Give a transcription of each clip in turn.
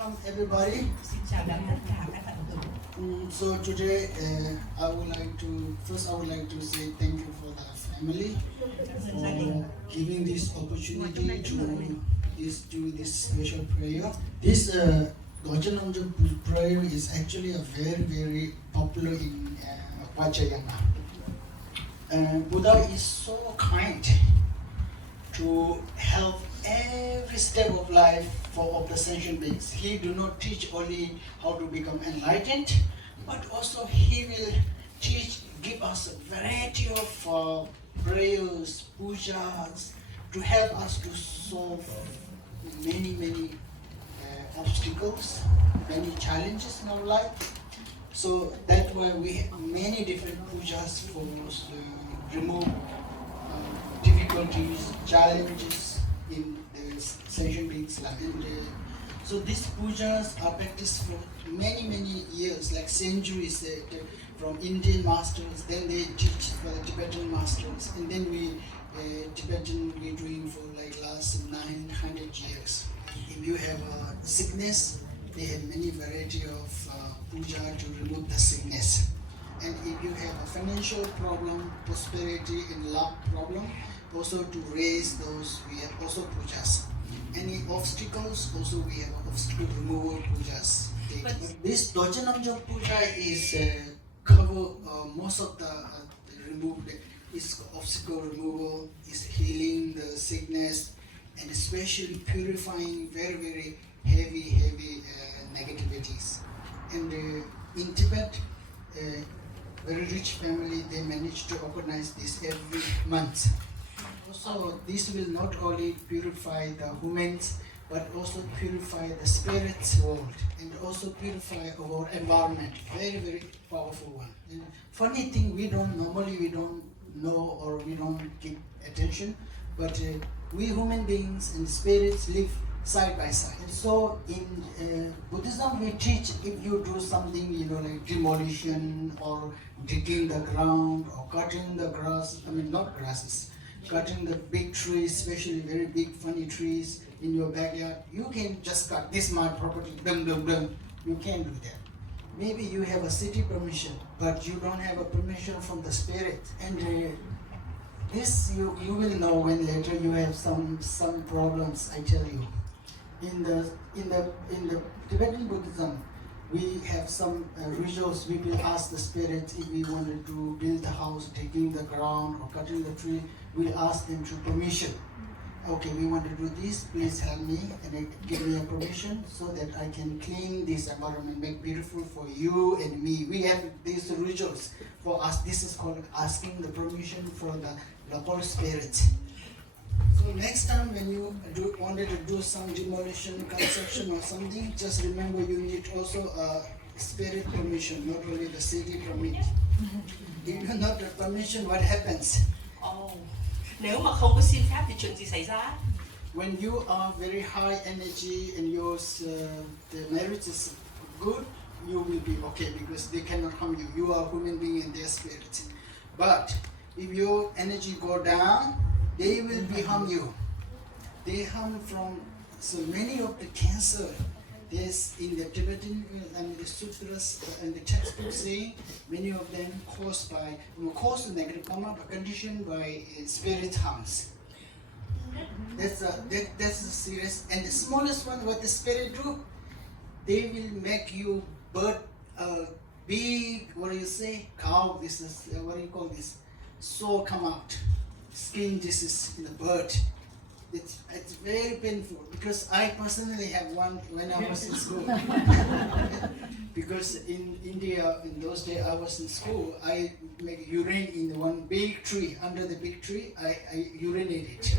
welcome everybody. Xin chào đón tất cả các Phật tử. So today I would like to say thank you for the family for giving this opportunity to do this special prayer. This Dorje Namjom prayer is actually a very popular in Vajrayana. Buddha is so kind to help every step of life of the sentient beings. He do not teach only how to become enlightened, but also he will give us a variety of prayers, pujas, to help us to solve many obstacles, many challenges in our life. So that's why we have many different pujas for remove difficulties, challenges in the sentient beings' life. So these pujas are practiced for many years, like centuries, from Indian masters. Then they teach for the Tibetan masters, and then Tibetan we doing for like last 900 years. If you have a sickness, they have many variety of puja to remove the sickness. And if you have a financial problem, prosperity and love problem, also to raise those, we have also pujas. Any obstacles, also we have obstacle removal pujas. This Dorje Namjom puja is cover most of the removed. Is obstacle removal, is healing the sickness, and especially purifying very heavy negativities. And in Tibet, very rich family, they manage to organize this every month. Also, this will not only purify the humans, but also purify the spirit's world, and also purify our environment. Very powerful one. And funny thing, we don't know or we don't give attention, but we human beings and spirits live side by side. And so in Buddhism we teach, if you do something, like demolition or digging the ground or cutting the grass, not grasses, cutting the big trees, especially very big funny trees in your backyard, you can just cut this my property, dum. You can't do that. Maybe you have a city permission, but you don't have a permission from the spirit. And this you will know when later you have some problems. I tell you, in the Tibetan Buddhism, we have some rituals. We will ask the spirit if we wanted to build a house, digging the ground or cutting the tree. We'll ask them to permission. Okay, we want to do this, please help me and give me a permission so that I can clean this environment, make beautiful for you and me. We have these rituals for us. This is called asking the permission from the local spirit. So next time when you wanted to do some demolition, construction or something, just remember you need also a spirit permission, not only the city permit. If you not have permission, what happens? Nếu mà không có xin phép thì chuyện gì xảy ra? When you are very high energy and the marriage is good, you will be okay because they cannot harm you. You are a human being and their spirit. But if your energy go down, they will be harm you. They harm from so many of the cancer. There's in the Tibetan and the sutras and the textbooks saying many of them caused negative karma, but conditioned by spirit harms. That's a serious. And the smallest one, what the spirit do, they will make you birth a big, cow. This is what do you call this? Sore come out, skin disease in the bird. It's very painful because I personally have one when I was in school. Because in India, in those days I was in school, I make urine in one big tree. Under the big tree, I urinated.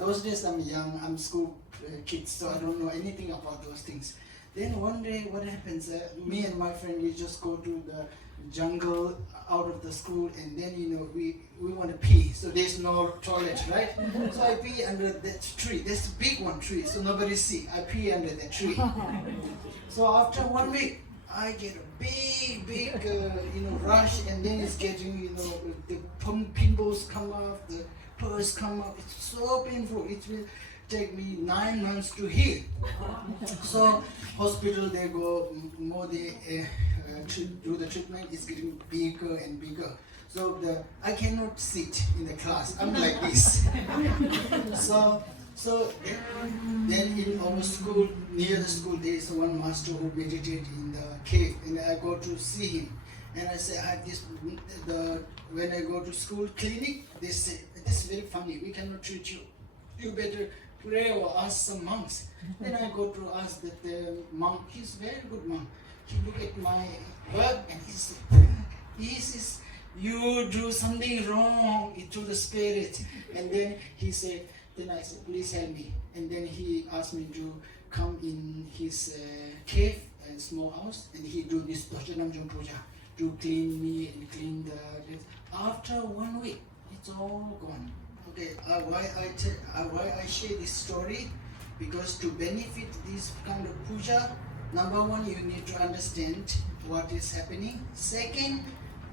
Those days I'm young, I'm school kids, so I don't know anything about those things. Then one day, what happens? Me and my friend, we just go to the jungle out of the school, and then we want to pee. So there's no toilet, right? So I pee under that tree. There's a big one tree, so nobody see. I pee under that tree. So after 1 week, I get a big rush, and then it's getting the pimples come off, the pus come up. It's so painful. It will take me 9 months to heal. So hospital they go more they do the treatment is getting bigger and bigger. So I cannot sit in the class. I'm like this. So then in our school, near the school, there is one master who meditated in the cave, and I go to see him. And I say, I have this. When I go to school clinic, they say, this is very funny. We cannot treat you. You better pray or ask some monks. Then I go to ask that the monk. He's a very good monk. He look at my work and he says, you do something wrong to the spirit. And then he said, then I said, please help me. And then he asked me to come in his cave, a small house, and he do this Dorje Namjom puja to clean me and clean the. After 1 week, it's all gone. Okay, why I share this story? Because to benefit this kind of puja, number one, you need to understand what is happening. Second,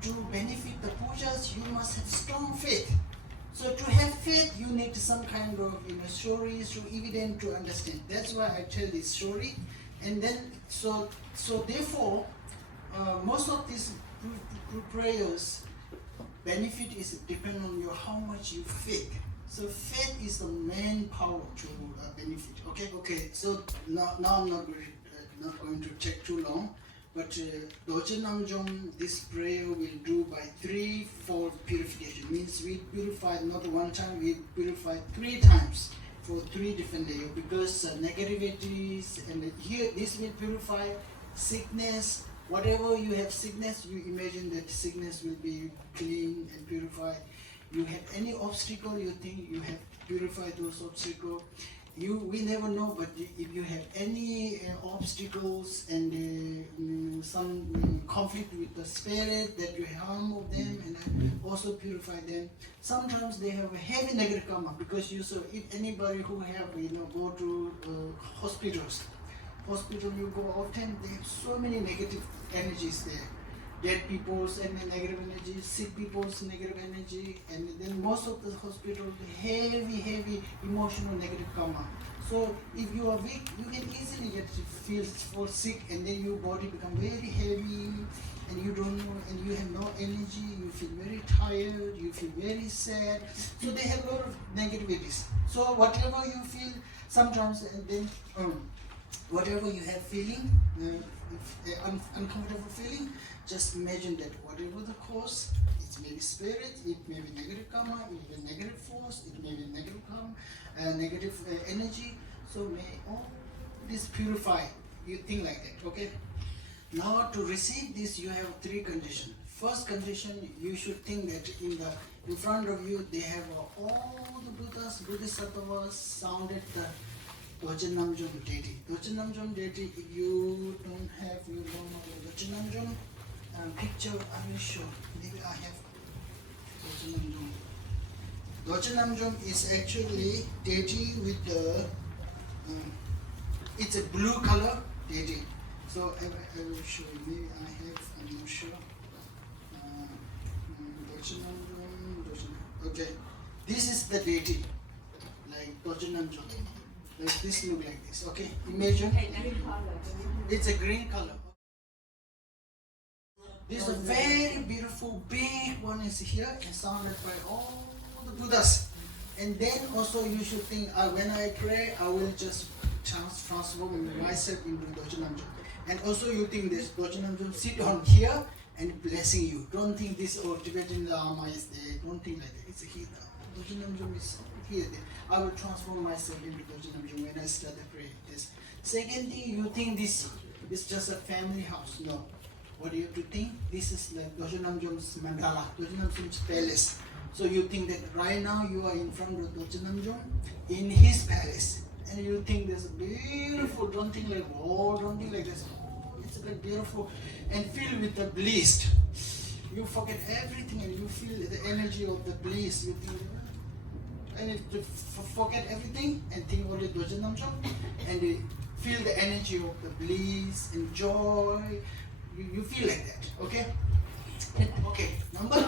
to benefit the pujas, you must have strong faith. So to have faith, you need some kind of stories to evidence to understand. That's why I tell this story. And then so therefore, most of these prayers benefit is depend on your how much you faith. So faith is the main power to benefit. Okay. So now I'm not going to take too long. But Dorje Namjom, this prayer will do by 3-4 purification. Means we purify not one time, we purify 3 times for 3 different layers. Because negativities and here this will purify sickness. Whatever you have sickness, you imagine that sickness will be clean and purified. You have any obstacle, you think you have purified those obstacles. We never know, but if you have any obstacles and some conflict with the spirit that you harm of them and also purify them. Sometimes they have a heavy negative karma because you saw if anybody who have go to hospitals you go often, they have so many negative energies there. Dead people's and negative energy, sick people's negative energy, and then most of the hospitals heavy emotional negative karma. So if you are weak, you can easily fall sick, and then your body become very heavy, and you don't know, and you have no energy. You feel very tired. You feel very sad. So they have a lot of negativities. So whatever you feel, sometimes, and then whatever you have feeling, uncomfortable feeling. Just imagine that whatever the cause, it may be spirit, it may be negative karma, it may be negative force, it may be negative karma, negative energy. So may all this purify. You think like that, okay? Now to receive this, you have 3 conditions. First condition, you should think that in front of you they have all the Buddhas, Bodhisattvas sounded the Dorje Namjom deity. Dorje Namjom deity. If you don't know the Dorje Namjom picture, I will show. Maybe I have Dorje Namjom. Dorje Namjom is actually deity with the it's a blue color deity. So I will show you. Maybe I have. I'm not sure. Dorje Namjom. Okay, this is the deity, like Dorje Namjom. Like this, look like this. Okay, imagine. It's a green color. This is a very beautiful big one is here and surrounded by all the Buddhas. And then also you should think when I pray I will just transform myself into Dorje Namjom. And also you think this Dorje Namjom sit on here and blessing you. Don't think this Tibetan Dharma is there. Don't think like that. It's here. Dorje Namjom is here. I will transform myself into Dorje Namjom when I start the prayer. This. Second thing, you think this is just a family house. No. What do you have to think? This is like Dorje Namjom's mandala, Dorje Namjom's palace. So you think that right now you are in front of Dorje Namjom in his palace. And you think this is beautiful. Don't think like, oh, don't think like this. Oh, it's like beautiful and filled with the bliss. You forget everything and you feel the energy of the bliss. You think, and you forget everything and think only Dorje Namjom and you feel the energy of the bliss and joy. You feel like that, okay? Okay. Number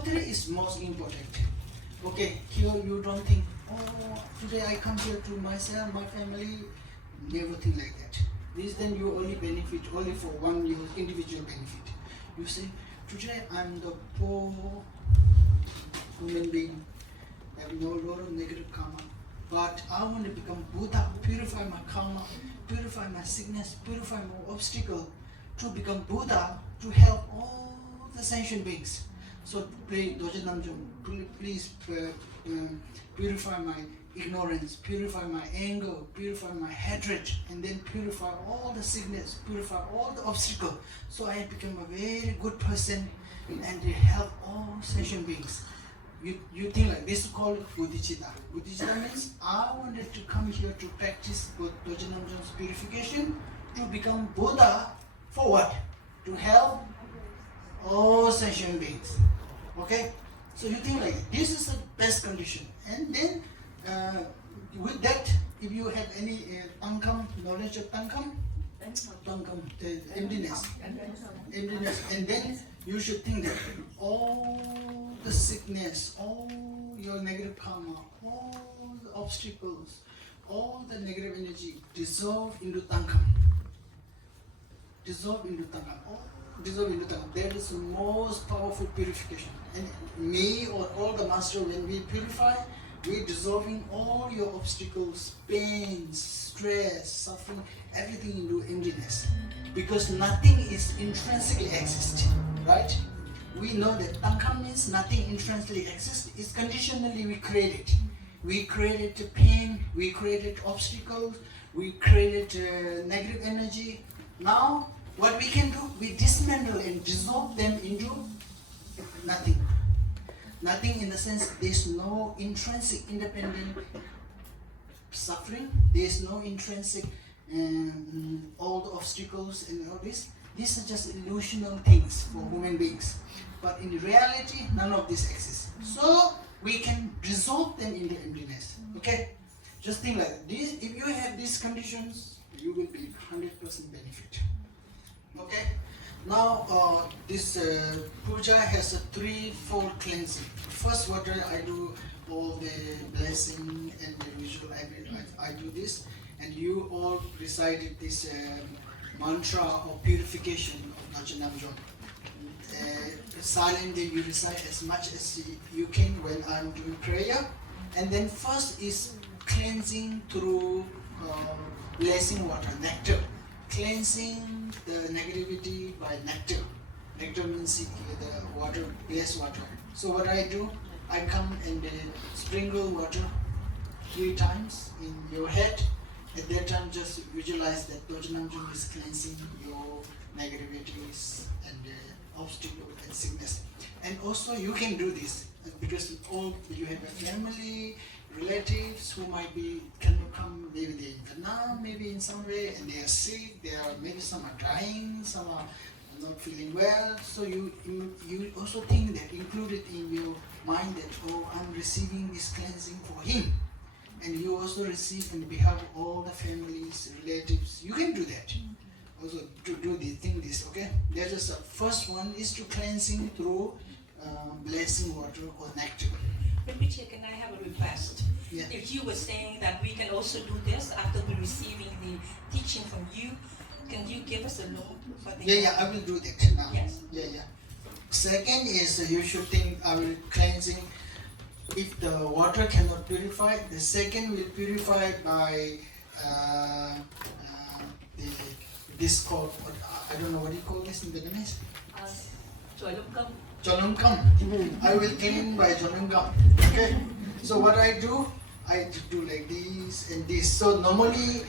three is most important. Okay, here you don't think, oh, today I come here to myself, my family. Never think like that. This then you only benefit only for one your individual benefit. You say, today I'm the poor human being, I have no lot of negative karma, but I want to become Buddha, purify my karma, purify my sickness, purify my obstacle, to become Buddha, to help all the sentient beings. So please, Dorje Namjom, please purify my ignorance, purify my anger, purify my hatred, and then purify all the sickness, purify all the obstacle. So I become a very good person and help all sentient beings. You think like this is called Bodhicitta. Bodhicitta means I wanted to come here to practice Dorje Namjom's purification to become Buddha for what? To help all sentient beings. Okay? So you think like this is the best condition. And then with that, if you have any tankam, knowledge of tankam, the emptiness, and then you should think that all the sickness, all your negative karma, all the obstacles, all the negative energy dissolve into tankam. Dissolve into tankam. Dissolve into tankam. That is the most powerful purification. And me or all the master, when we purify, we dissolving all your obstacles, pains, stress, suffering, everything into emptiness. Because nothing is intrinsically exist, right? We know that tankam means nothing intrinsically exists. It's conditionally we created. We created pain, we created obstacles, we created negative energy. Now, what we can do, we dismantle and dissolve them into nothing. Nothing in the sense there's no intrinsic independent suffering, there's no intrinsic all the obstacles and all this. These are just illusional things for human beings. But in reality, none of this exists. So we can dissolve them into emptiness. Okay? Just think like this. If you have these conditions, you will be 100% benefit. Okay? Now this puja has a threefold cleansing. First, what I do, all the blessing and the ritual. I do this, and you all recited this mantra of purification of Dorje Namjom. Silently you recite as much as you can when I'm doing prayer. And then first is cleansing through blessing water, nectar. Cleansing the negativity by nectar. Nectar means the water, blessed water. So what I do, I come and sprinkle water 3 times in your head. At that time, just visualize that Dorje Namjom is cleansing your negativities and obstacle and sickness. And also you can do this because all you have a family, relatives who might be cannot come, maybe they're in Vietnam, maybe in some way, and they are sick. They are maybe some are dying, some are not feeling well. So you also think that, include it in your mind that, oh, I'm receiving this cleansing for him, and you also receive on behalf of all the families, relatives. You can do that. Also to do this, okay? That is the first one is to cleansing through blessing water or nectar. Rinpoche, can I have a request? Yeah. If you were saying that we can also do this after we receiving the teaching from you, can you give us a note for the... Yeah, I will do that now. Yes. Yeah. Second is you should think I will cleansing. If the water cannot purify, the second will purify by this called, I don't know what you call this in Vietnamese. Cholongkam. I will clean by Cholongkam. Okay. So what I do like this and this. So normally,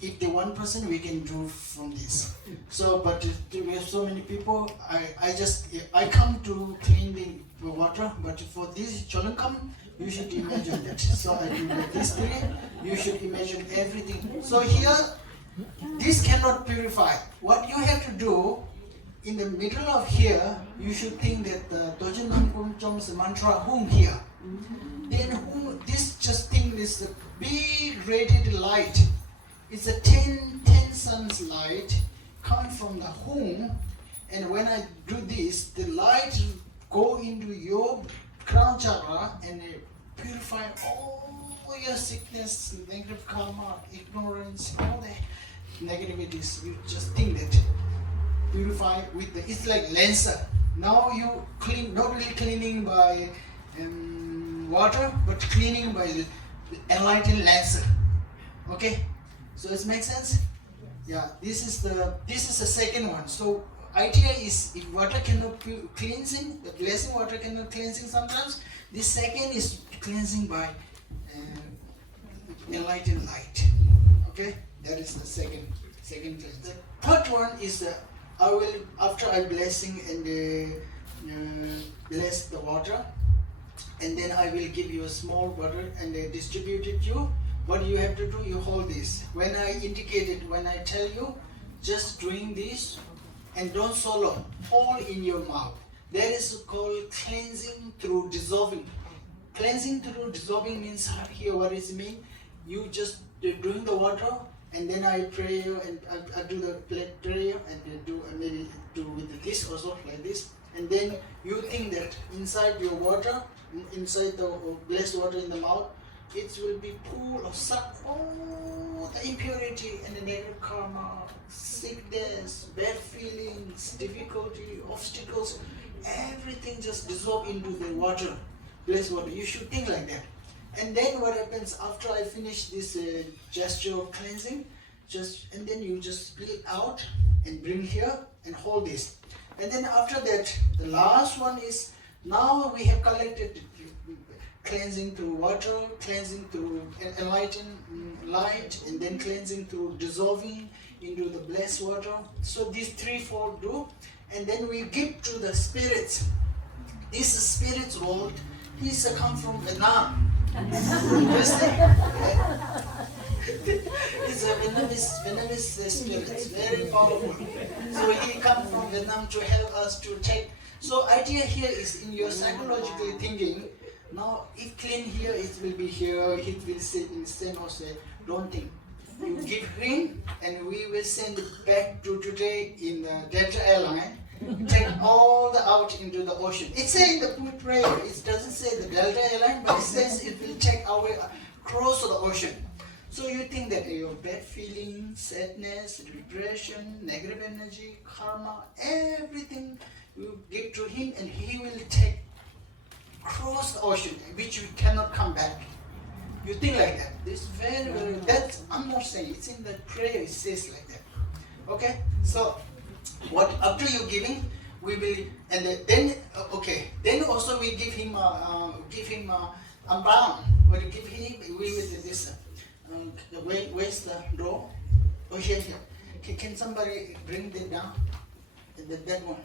if the one person, we can do from this. So, but we have so many people. I come to clean the water, but for this Cholongkam, you should imagine that. So I do like this three. You should imagine everything. So here, this cannot purify. What you have to do, in the middle of here, you should think that the Dorje Namjom's mantra hum here. Then hum, this just think this big radiated light. It's a 10 suns light coming from the hum, and when I do this, the light go into your crown chakra and purify all your sickness, negative karma, ignorance, all the negativities. You just think that purify with the, it's like cleanser. Now you clean, not really cleaning by water, but cleaning by the enlightened cleanser. Okay, so it makes sense. Yeah, this is the second one. So idea is, if water cannot cleansing, the blessing water cannot cleansing sometimes. This second is cleansing by enlightened light. Okay, that is the second cleanse. The third one is I will, after I blessing and bless the water, and then I will give you a small water and distribute it to you. What you have to do, you hold this. When I indicate it, when I tell you, just doing this and don't swallow, hold in your mouth. That is called cleansing through dissolving. Cleansing through dissolving means, here what does it mean? You just doing the water, and then I pray and I do the prayer and do maybe do with this also like this, and then you think that inside your water, inside the blessed water in the mouth, it will be full of all the impurity and the negative karma, sickness, bad feelings, difficulty, obstacles, everything just dissolve into the water, blessed water. You should think like that. And then what happens after I finish this gesture of cleansing, and then you just spill it out and bring here and hold this. And then after that, the last one is, now we have collected cleansing through water, cleansing through enlightened light, and then cleansing through dissolving into the blessed water. So these threefold do, and then we give to the spirits. This spirit's world, he's come from Vietnam. It's a Vietnamese spirit, very powerful. So he come from Vietnam to help us to take. So idea here is, in your psychological thinking, now if clean here, it will be here, it will sit in same or say, don't think. You give him, and we will send it back to today in the Delta airline. Take all the out into the ocean. It says in the prayer, it doesn't say the Delta airline, but it says it will take away across the ocean. So you think that your bad feelings, sadness, depression, negative energy, karma, everything you give to him, and he will take across the ocean, which you cannot come back. You think like that. This very, very, that's, I'm not saying, it's in the prayer, it says like that. Okay? So, what after you giving, we will, and then okay, then also we give him unbound. What you give him, we with this where's the door? Oh, here. Can somebody bring that down? That one.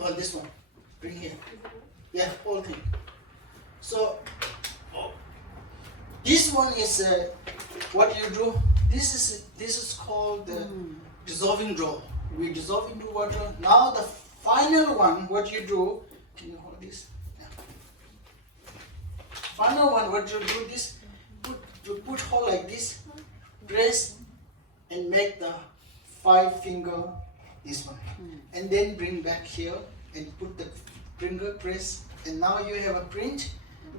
Oh, this one. Bring here. Yeah, whole thing. So this one is what you do. This is called the dissolving draw. We dissolve into water. Now the final one, what you do, can you hold this? Yeah. Final one, what you do this, put hole like this, press and make the 5 finger this one. And then bring back here and put the finger press, and now you have a print.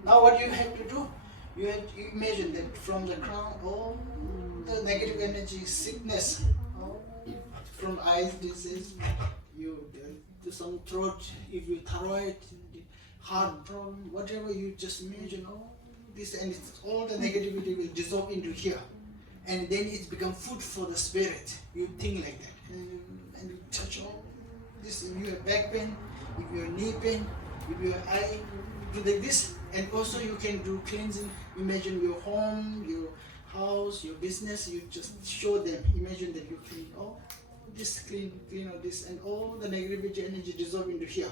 Now what you have to do, you imagine that from the crown, all the negative energy, sickness, from eyes disease, some throat, if you thyroid, heart problem, whatever, you just imagine all this, and all the negativity will dissolve into here, and then it becomes food for the spirit. You think like that, and you touch all this. If you have back pain, if you have knee pain, if you have eye, do like this. And also you can do cleansing. Imagine your home, your house, your business. You just show them. Imagine that you clean all this, clean all this, and all the negativity energy dissolve into here.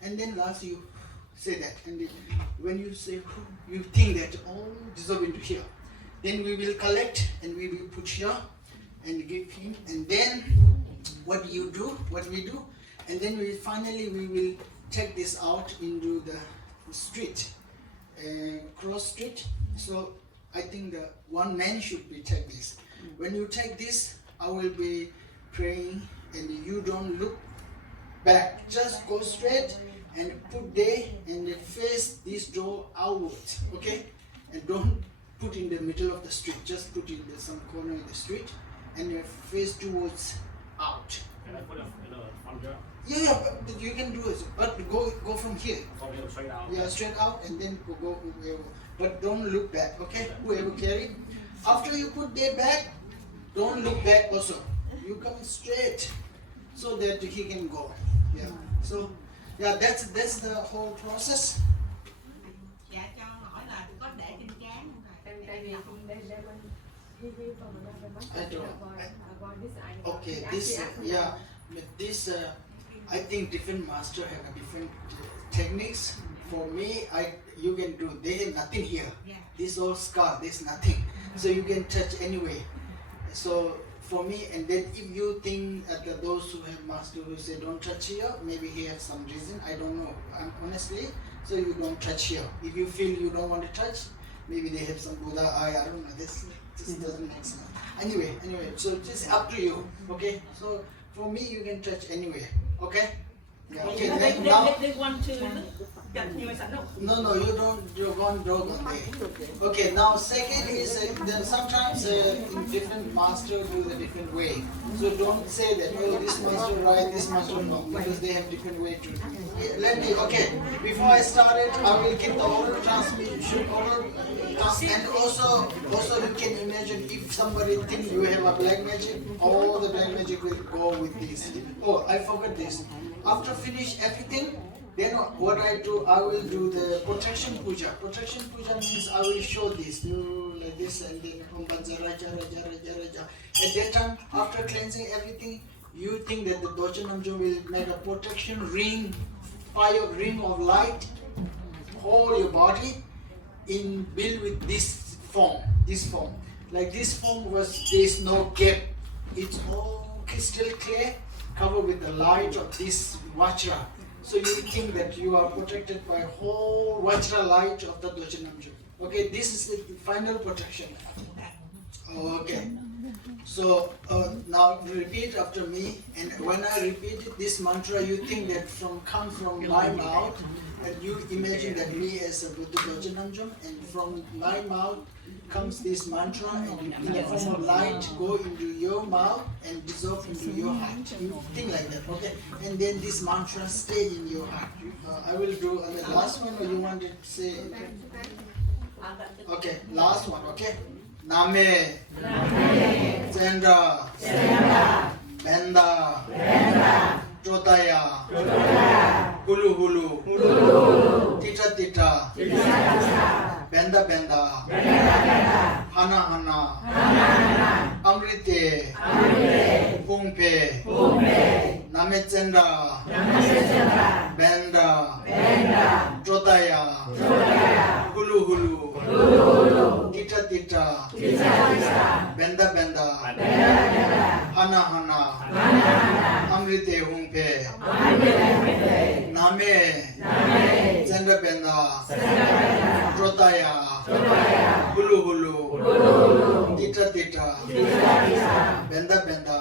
And then last you say that. And when you say, you think that all dissolve into here. Then we will collect and we will put here and give him. And then what we do, and then we will take this out into the street. Cross street. So I think the one man should be take this. When you take this, I will be praying, and you don't look back. Just go straight and put there and then face this door outwards. Okay? And don't put in the middle of the street. Just put in some corner in the street and you face towards out. Can I put it from here? Yeah, but you can do it. But go from here. From here straight out? Yeah, straight out and then go wherever. But don't look back, okay? Whoever carry. After you put that back, don't look back also. You come straight so that he can go. Yeah. So yeah, that's the whole process. Dạ cho hỏi là có để trên trán không thầy? Tại vì đây bên phần I don't. Okay, this yeah, but this I think different master have a different techniques. For me, you can do. They have nothing here. Yeah. This all scar. There's nothing, so you can touch anyway. So for me, and then if you think those who have master who say don't touch here, maybe he has some reason. I don't know. Honestly, so you don't touch here. If you feel you don't want to touch, maybe they have some Buddha eye. I don't know. This doesn't make sense. Anyway, so it's up to you. Okay. So for me, you can touch anyway. Okay. Yeah. Okay. Then now. They want to look at you as a no. No, you don't. You don't draw on there. Okay. Now, second is then sometimes in different master do the different way. So don't say that this master right, this master no, because they have different way to. Let me. Okay. Before I started, I will give the oral transmission, and also you can imagine if somebody think you have a black magic, all the black magic will go with this. Oh, I forgot this. After finish everything, then what I do, I will do the protection puja. Protection puja means I will show this, do like this and then at that time, after cleansing everything, you think that the Dorje Namjom will make a protection ring, fire ring of light, hold your body in build with this form. Like this form there is no gap. It's all crystal clear, covered with the light of this Vajra. So you think that you are protected by whole Vajra light of the Dorje Namjom. Okay, this is the final protection. Okay. So now repeat after me, and when I repeat this mantra, you think that come from my mouth, and you imagine that me as a Buddha Dorje Namjom, and from my mouth comes this mantra, and in the form of light go into your mouth and dissolve into your heart. You think like that, okay? And then this mantra stay in your heart. I will do the last one, or you want to say? Okay, last one, okay? Name, Chandra, Benda, Chotaya, Hulu, Tita, Benda, Hana, Amrite, Pungpe, Name Chandra, Benda, Chotaya, Hulu, Tita, Benda, Hana, Amrite, Pungpe, Name Chandra, Benda, Chotaya, Hulu, Tita, Benda,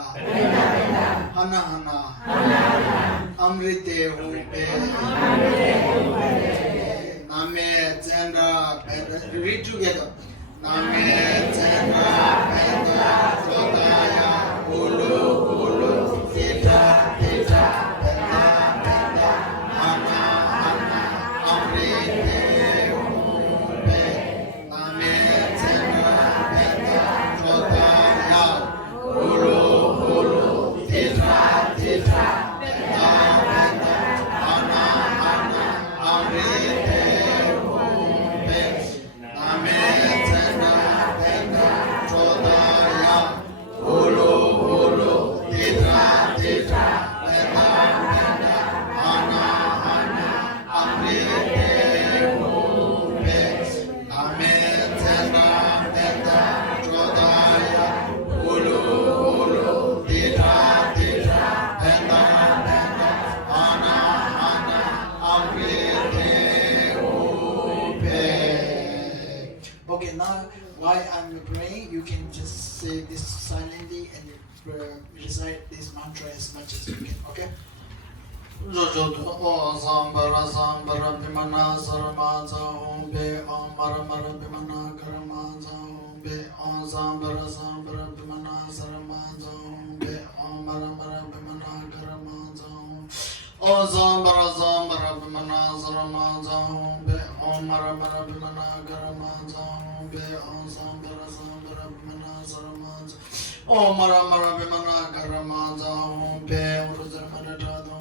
Hana, Amrite, Name Chandra, Benda. Read together. Name Chandra, Benda, Chotaya, Hulu, Tita, Benda, Hana, Amrite. Okay, now while I'm praying, you can just say this silently and recite this mantra as much as you can, okay? Jojo Sambara Sambara Bimana Saramaza Ombe Om Maramara Bimana Karamaza Ombe Om Sambara Sambara Bimana Saramaza Ombe Om Maramara Bimana Karamaza Om Sambara Sambara Bimana Saramaza Ombe Om Maramara Bimana Karamaza Ombe Om Sambara Sambara Bimana Saramaza Om Maramara Bimana Karamaza Ombe Uruzarmana Trado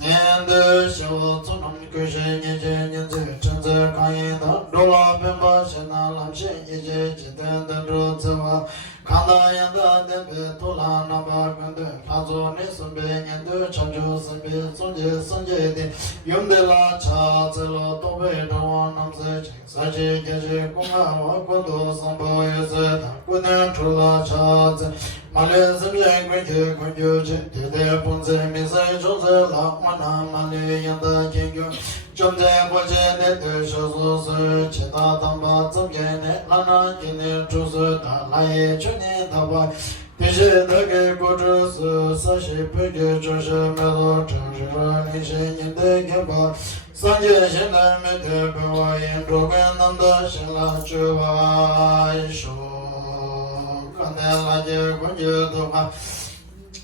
Nyan de shio tsunam kushe Rola Bimba Shena Lamshin Yiji Jiten Dendru Tsewa Kanda Yanda Dembe Tula Namba Gandu Lazo Nisumbe Nyendu Chanju Simbi Sunji Sunji Di Yumde La Cha Tselo Tobe Dawa Namse Ching Sachi Keji Kunga Wakundu Sambo Yese Kuden Chula Cha Tse Male Simje Gwenje Gwenju Ching Tede Punze Mise Chonze La Wana Male Yanda Kingyu Chomze Boje Nete Shosu Su Chita Tamba Tsumge Ne Lana Kine Chusu Da Laye Chuni Daba Tishe Dake Kuchu Su Sashi Peke Chushe Medo Chushiro Nishe Yinde Kempa Sanje Shinde Mete Pewa Yin Drogen Nanda Shinla Chuba Isho Kane Laje Kunje Duha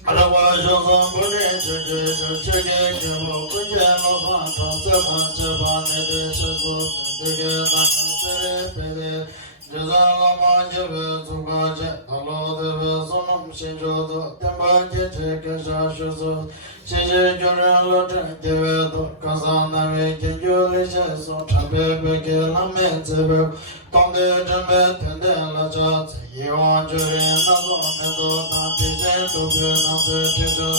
Alawa Shosam Pune Cheke Cheke Kemo Kunje Losan Transetan Cheba Nede Shesu Sindike Nakan Sere Pede Jezan Lama Jebe Tsuka Che Talo Debe Sonam Shinjo Temba Keche Kesha Shusu Shinje Gyuren Lotre Kebe To Kasa Nami Kenju Lishe So Chape Peke Lame Tsebe Tongde Jembe Tende Lacha Tse Yewan Jurin Nazo Medo Tanti Jen Tobe Nasu Chicho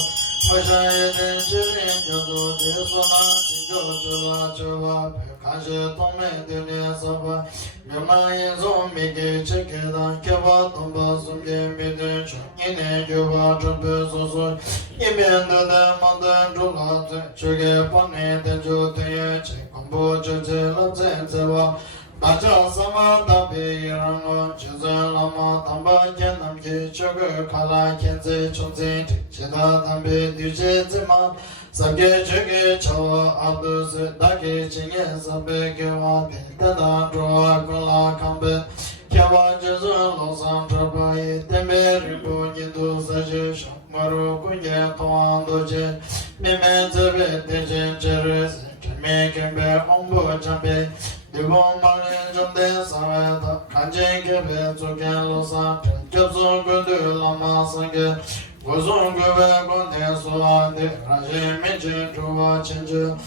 Masha Yedin Chirin Jazo De Sona Shinjo Chula Chula Pekashe Tome Dine Saba Yama Yinzo Miki Cheke Dan Keba Tomba Sumye Midin Chun Yine Yuwa Chumpe Soso Yimen Dede Manden Chula Tse Chuge Pane Tenju Tenye Che Kumbu Chuche Lapse Tsewa Dacha Sama Tabi Yirango Chizen Lama Tamba Kenam Ki Chugu Kala Kenze Chunze Chita Tambi Duche Zima Sabge Chuge Chawa Abdu Se Daki Chinge Sabbe Kewa Tenda Drua Kula Kambe Kewa Jizun Losan Trabai Tembe Ribu Nindu Saji Shokmaru Kunye Toan Doje Mime Zebe Dejen Cheres Keme Kembe Ombu Chambe Dibon Mali Jumde Saveta Kanjen Kebe Tsuken Losan Kepsun Kudu Lama Sange Gozun Kube Kunde Suande Raji Meche Chuwa Chenche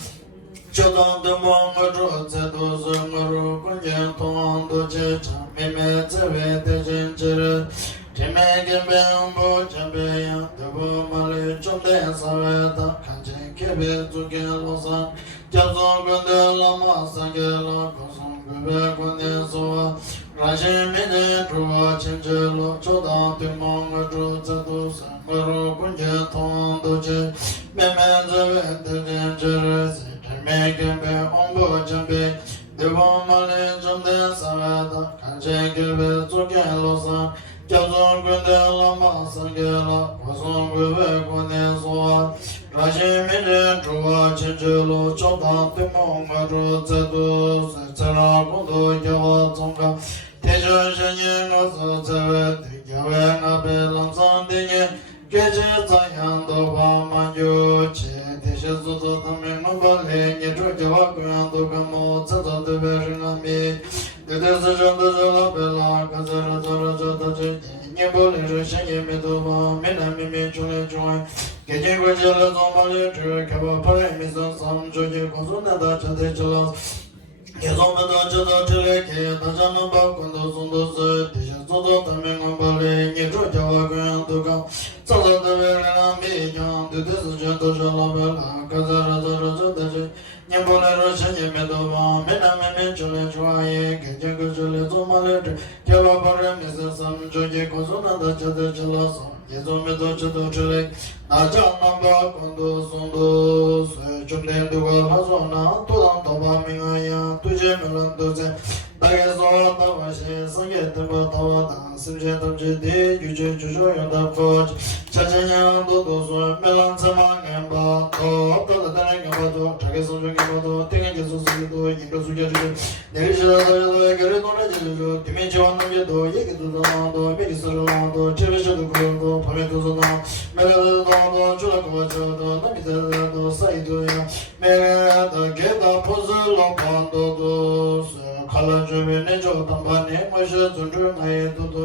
Chodon Dumon Gudru Tsedu Zunguru Kunjen Toan Doje Chamime Tsebe Dejen Chere Time Kebe Ombu Chambe Yan Dibon Mali Jumde Saveta Kanjen Kebe Tsuken Losan Kyabzon Kunde Lama Sange Lo Gozun Kube Kunde Suwa Rashi Mine Truwa Chenche Lo Chodan Timon Gudru Tsedu Zunguru Kunjen Toan Doje Mime Tsebe Dejen Chere Time Kebe Ombu Chambe Dibon Mali Jumde Saveta Kanjen Kebe Tsuken Losan Kyabzon Kunde Lama Sange Lo Gozun Kube Kunde Suwa Rashi Mine Truwa Chenche Lo Chodan Timon Gudru Tsedu Zera Kundu Kyawa Tsonga Techo Shenye Ngosu Tsewe Tikyawe Ngabe Lamsan Tinye Keche Tsanyang Doba Manju Che Teshe Suzu Tame Ngomba Le Nyechu Kyawa Kuyang Tukamo Tsezo Tebe Rinami Dede Sechen Teche La Bela Kazera Zara Chota Che Nyebo Le Re Shenye Medoba Mina Mimi Chule Chue Keche Kweche Le Zomba Le Chue Kaba Pare Misa Sam Choye Konsu Neda Chate ChelaKezon Meda Cheta Chile Ke Tacha Namba Kundu Sundu Se Teshe Suzu Tame Ngomba Le Nyechu Kyawa Kuyang Tukam Tsezo Tebe Rinami Nyam Dede Sechen Teche La Bela Kazera Zara Chota Che Nyebo Le Re Shenye Medoba Mina Mimi Chule Chue Keche Kweche Le Zomba Le Chue Kaba Pare Misa Sam Choye Konsu Neda Chate Chela Som Yezo Medo Cheto Chile Nacha Namba Kundu Sundu Se Chumde Duwa Lazona Tudam Toba Mingaya Tuje Melan Duze Dage Zola Tawa She Sange Temba Tawa Dan Simche Tamche De Yuche Chusho Yonda Koch Chache Nyang Dodo So Melan Tsema Ngemba To Tada Tane Ngemba To Chage Sonjo Ngemba To Tengen Jesu Sugi To Yinka Sugi Chige Neri Shira Tayo To Gare Tone Chige Jo Kimi Chiwan Namye To Yeki Tuzo Na To Miki Suru Na To Chebe Shedu Kuyo To Pame Tuzo Na Mere To Chula Kuwa Cho To Nami Tere To Sai To Ya Mere To Geta Puzu Lo Pando To Se khala jube ne jo tamba ne ma she zunju na ye tu tu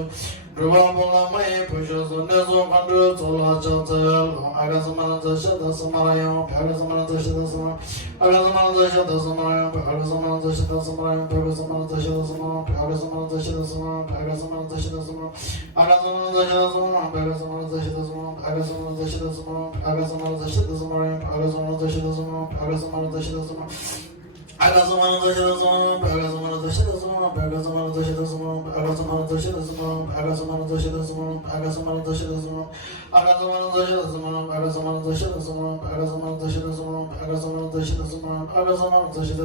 ruwa bola ma ye pu she so ne so kan ru so la cha cha lo aga samana cha she da samara ya aga samana cha she da samara aga samana cha she da samara aga samana cha she da samara aga samana cha she da samara aga samana cha she da samara aga samana cha she da samara aga samana cha she da samara aga samana cha she da samara aga samana cha she da samara aga samana cha she da samara aga samana cha she da samara aga samana cha she da samara Agasamana Dashidasama, Agasamana Dashidasama, Agasamana Dashidasama, Agasamana Dashidasama, Agasamana Dashidasama, Agasamana Dashidasama, Agasamana Dashidasama, Agasamana Dashidasama, Agasamana Dashidasama, Agasamana Dashidasama, Agasamana Dashidasama,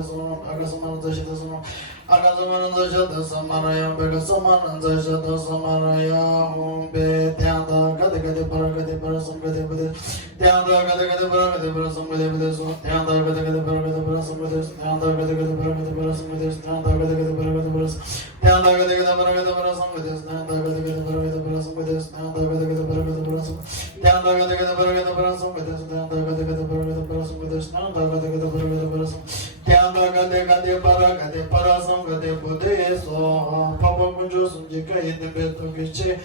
Agasamana Dashidasama, Agasamana Dashidasama, Agasamana Dashidasama, Humbe, Tianda, Gade Paragade Parasam Gade Buddha, Tianda Gade Paragade Parasam Gade Buddha, Tianda Gade Paragade Parasam Gade, Tianda Gade Paragade Parasam Gade, Tianda Gade Paragade Parasam, Tianda Gade Paragade Parasam Gade, Tianda Gade Paragade Parasam Gade, Tianda Gade Paragade Parasam, Tianda Gade Paragade Parasam Gade, Tianda Gade Paragade Parasam Gade, Tianda Gade Paragade Parasam, Tianda Gade Paragade Parasam Gade Buddha, so Papa Kunjo Sunjika in the bed of Vici.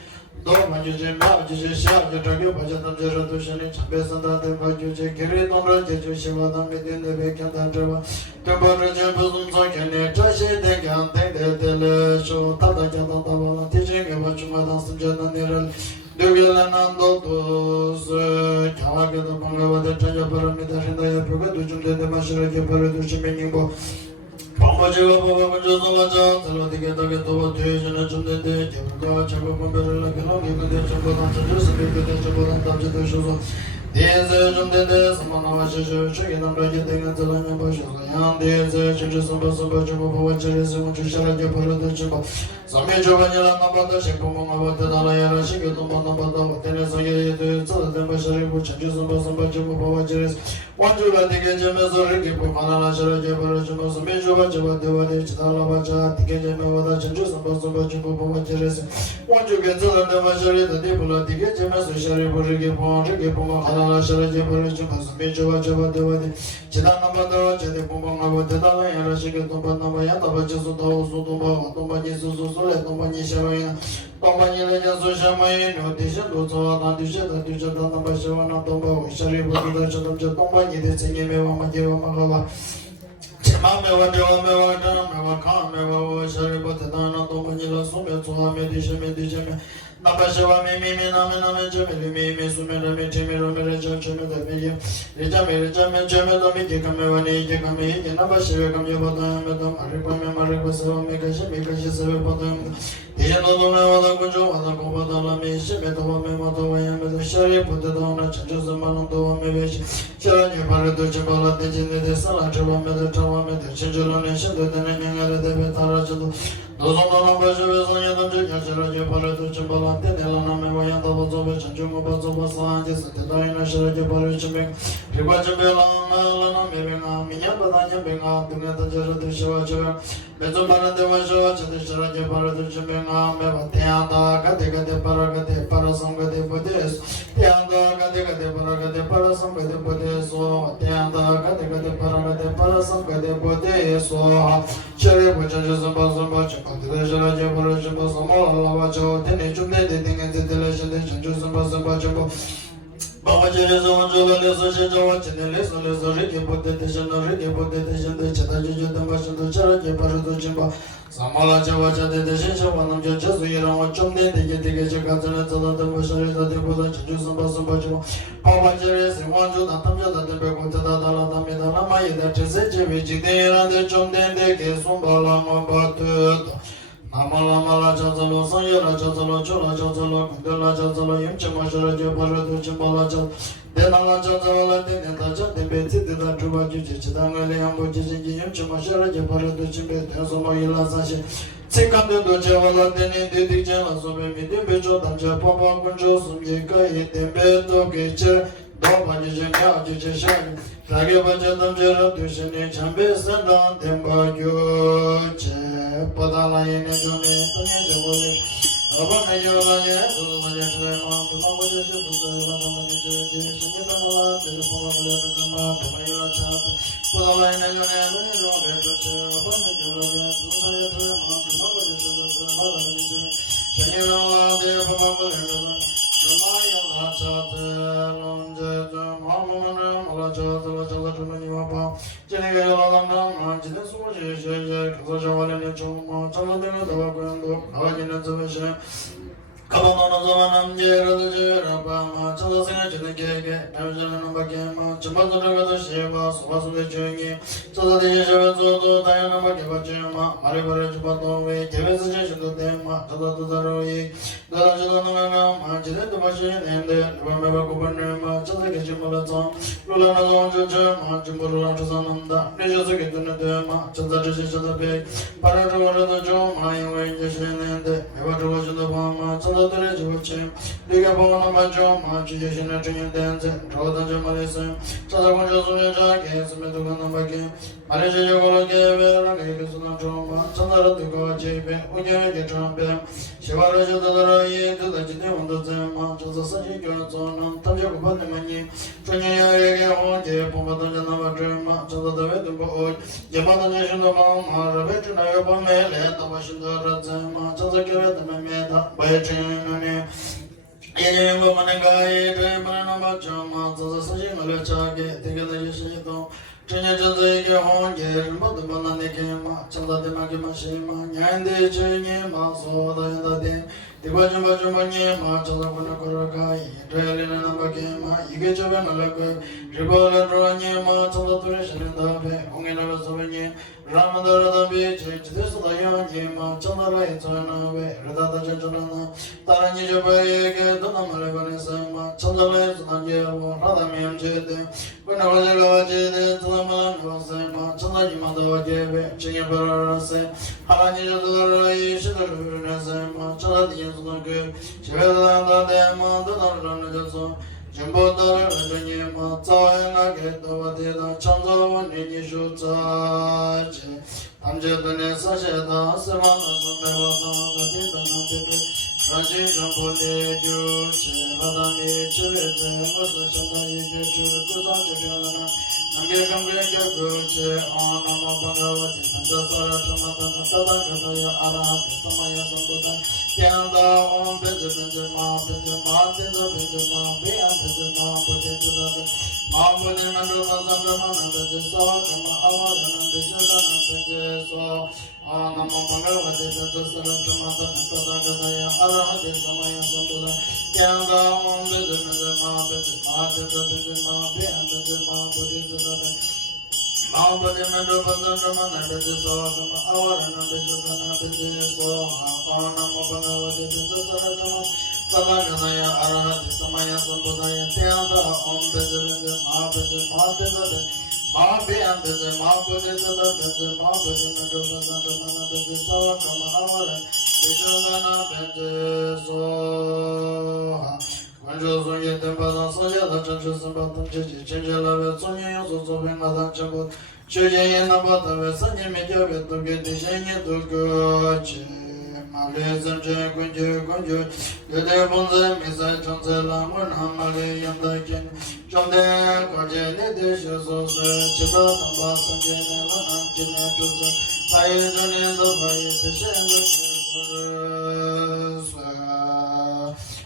Dharma Juje Mao Juje Shao Jage Bajatam Jaratu Shani Chambesanda Deva Juje Kiri Nomra Jeju Shiva Namidin the Vekanda Drava Tabara Jambusum Sakane Tashi Degan Tele Show Tata Jata Tavala teaching about Chumadan Jana Niral Duvilanando Tos Kawaga the Pangava the Tanja Paramita and the Proga Jum de Mashiraki Paradushi Minimbo Pambajiva Baba Josalaja, Salodiga Toba Tujan and Jumde, Jabaka, Chapapambera, Lagano, the Chabadan, Joseph, the Chabadan, Tabjata Shoso, there's a Jumde, Samana Chicken and Raja, the Talana Bashan, there's a Churches of Basabajaba, Cheres, and Chushara, Japara, Chipa, some Jovana, Nabata, Shipoma, the Dalaya, Shikatomana, Tenesa, the Bashari, which is of Basabajaba, Cheres, one Jula, the Gajamas, or Ricky, Pumana, Shara, some Major. Chitalabacha, Tikajama, Changes, and Basabajaba, Cheres, one you get to the Bashari, the Dipula, the Gajamas, Shari, Ricky, Puma, Shara, Japara, Major Java, Chitana, Chedi Puma, the Dala, and Shikatomana, Yatabajas, Sotoba, Tomba Jesus, Tomba Nisha, Tomba Nila, Soshamay, no Tisha, Luto, Tisha, Tisha, Bashavana, Tomba, Shari, Tomba, the singing Mama, Mame wa kame shari patana to manila sume to ame dishe Napashawa me name jeme me sume me cheme me cheme da me cheme da me kame wani kame napashawa kame bata me dam aripa me maripa sa me kashi sebe bata Diya no me wala kunjo wala ko bata la me sheme to me mata wa me shari patana na chanjo zamana to me vesh shari pare to chebala de jinde de sala cheba me de tawa me de chenjelo ne shende de ne ngare de be tara chdo Dozona Bajo Zayana Jajaraja Parato Chabalan, Telana Mewaya, Zoba, Chanjuma Bazoba Sanjis, the Dina Sharaja Parachimik, Ribajabella, Lana, Mevina, Minyabana, Benga, Dunata Jara de Shavaja, Bezobana de Vajo, the Sharaja Parato Chimena, Mevatianda, Kateka de Paragate, Parasanga de Podes, Tianda, Kateka de Paragate, Parasanga de Podes, Tianda, Kateka de Paragate, Parasanga de Podes, Cherry, which is a Bazamba. Jara Jabarajaba Samala, Tene Jumde, the thing and the delation, the Chanjus and Basabajabo. Babajas on Jola, Soja, and the lesson is a Ricky put the Tishan, Ricky put the Tishan, the Chataji, the Bashan, the Charity, Parado Jimba. Samala Javaja, the Shisha, one of Judges, we are on Chumde, they get the Katana, the Bashari, the Chanjus and Basabajabo. Babajas, and one Jud, and Tamja, the Beguta, the Midana, that is a Jimmy, and the Chumde, the Kesumbalam, but Namala Jazalo, Sayara Jazalo, Chola Jazalo, Kundela Jazalo, Yamchama Jabara, Chambala, then Allah Jazala, then the Betty, the Truba Judge, Ambo Jiji, Yamchama Jabara, Chimbe, Somaila Sashi. Second to Javala, then the Jala, so maybe the Bejo, and Japapa, Kunjo, Yaka, the Beto, Kitcher, Doma Jija, Ragabajam Jara, Tushani, Chambes, and on them by you. Padala in a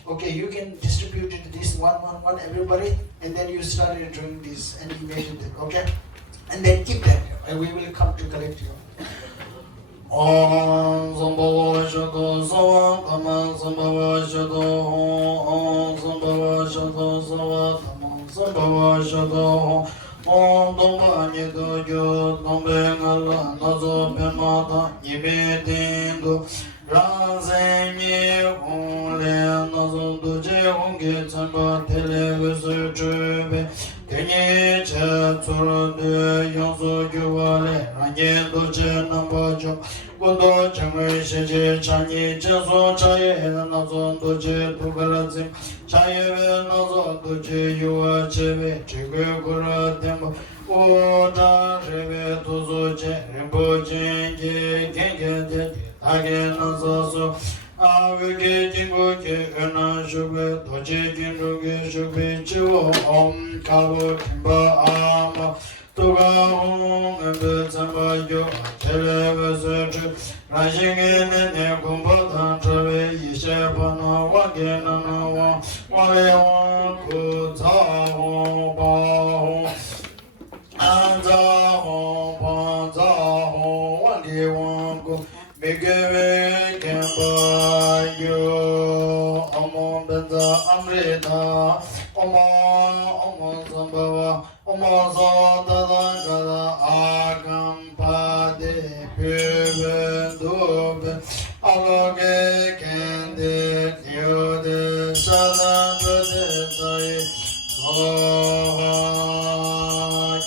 Okay, you can distribute it this one, everybody, and then you started doing this and you made it, okay? And then keep that, and we will come to collect you. Om Sambhava Shado Sava Tama Sambhava Shado Om Sambhava Shado Sava Tama Sambhava Shado Om Dhamma Nidho Yo Dhambe Ngala Nazo Pemata Yibe Tindu Ranzenye Onle Nazo Duje Onge Tsamba Tele Gusu Chube Kenye Che Tsura De Yonso Gyuvale Ranye Doche Nambajo Godo Changwe Sheche Chanyi Cheso Chaye Nazo Doche Tukarazi Chaye Nazo Doche Yuwa Chebe Chigwe Kura Tembo Oda Rebe Tozo Che Rinpoche Kenye Age Nazo So Avike jingo ke ena shubhe doje jingo ke shubhe chivo om kalvo timba ama toga om embe tsamba yo televe sechu rashinge ne kumba tantrave ishe pana wage nana wa wale wa ku tsa ho pa ho anza ho pa za ho wale wa ku Bhagave Kamba Yo Om Benza Amrita Om Om Sambhava Om Sadada Gala Akampade Puvendove Aloge Kende Yode Sadan Prade Sai Soha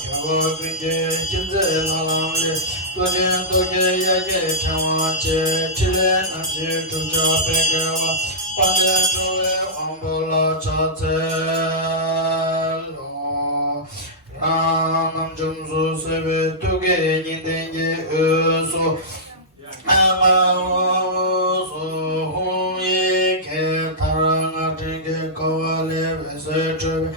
Kava Grinje Chinze Lalamle Doje Doje Yage Chamache Chile Namche Tuja Pegawa Pande Chove Ambola Chate Lo Namjom Su Sebe Tuge Nidenge Uso Ama Uso Humi Ke Taranga Tinge Kawale Vese Chove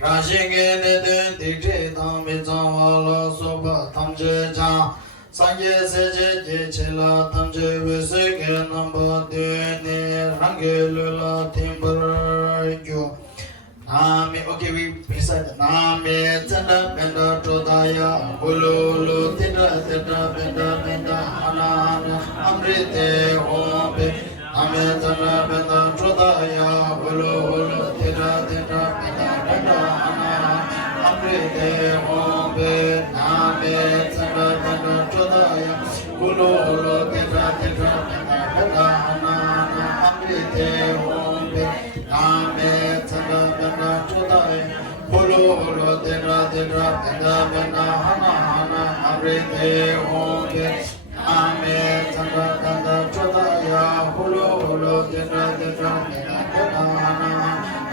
Rashinge Nede Dikje Dhammi Zawala Soba Tamje Jang Sanje seje je chela tamje veseke namba dene range lula timber yo. Name, okay, we recite Name Tenda Benda Trodaya Hulu Tindra Tindra Benda Benda Hana Hana Amrite Hobe Name Tenda Benda Trodaya Hulu Tindra Tindra Benda Benda Hana Amrite Hobe Name Tenda Benda Trodaya Hulu Tindra Tindra Benda Benda Hana Hana Amrite Hobe Name Tenda Benda Trodaya Hulu Tindra Tindra Benda Benda Hana Hana Amrite Hobe Name Tenda Benda Trodaya Hulu Tindra Tindra Benda Benda Hana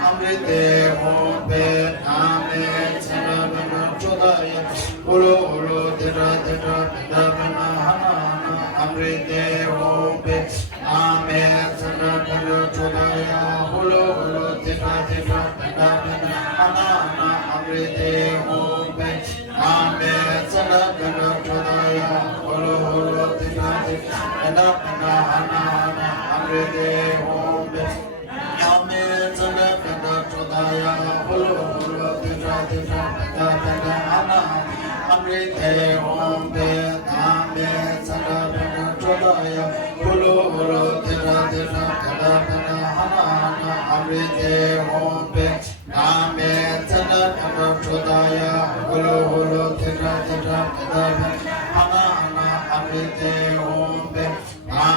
Amrite Hobe Name Tenda Benda Trodaya Hulu Tindra Tindra Benda Benda Hana Hana Amrite Hobe Name Tenda Benda Trodaya Hulu Tindra Tindra Benda Benda Hana Hana Amrite Hobe Name Tenda Benda Trodaya Hulu Tindra Tindra Benda Benda Hana Hana Amrite Hobe Name Tenda Benda Trodaya Hulu Tindra Tindra Benda Benda Hana Amrite Hobe Name Tenda Benda Trodaya Hulu Tindra Tindra Benda Benda Hana Hana Amrite Hobe Name Tenda Benda Trodaya Hulu Tindra Tindra Benda Benda Hana Hana Amrite Hobe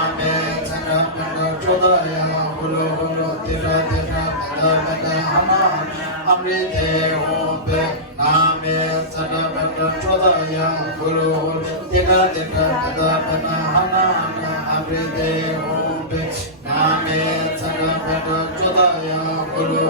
Name Tenda Benda Trodaya Hulu Tindra Tindra Benda Benda Hana Hana Amrite Hobe Name Tenda Benda Trodaya Hulu Tindra Tindra Benda Benda Hana Hana Amrite Hobe Name Tenda Benda Trodaya Hulu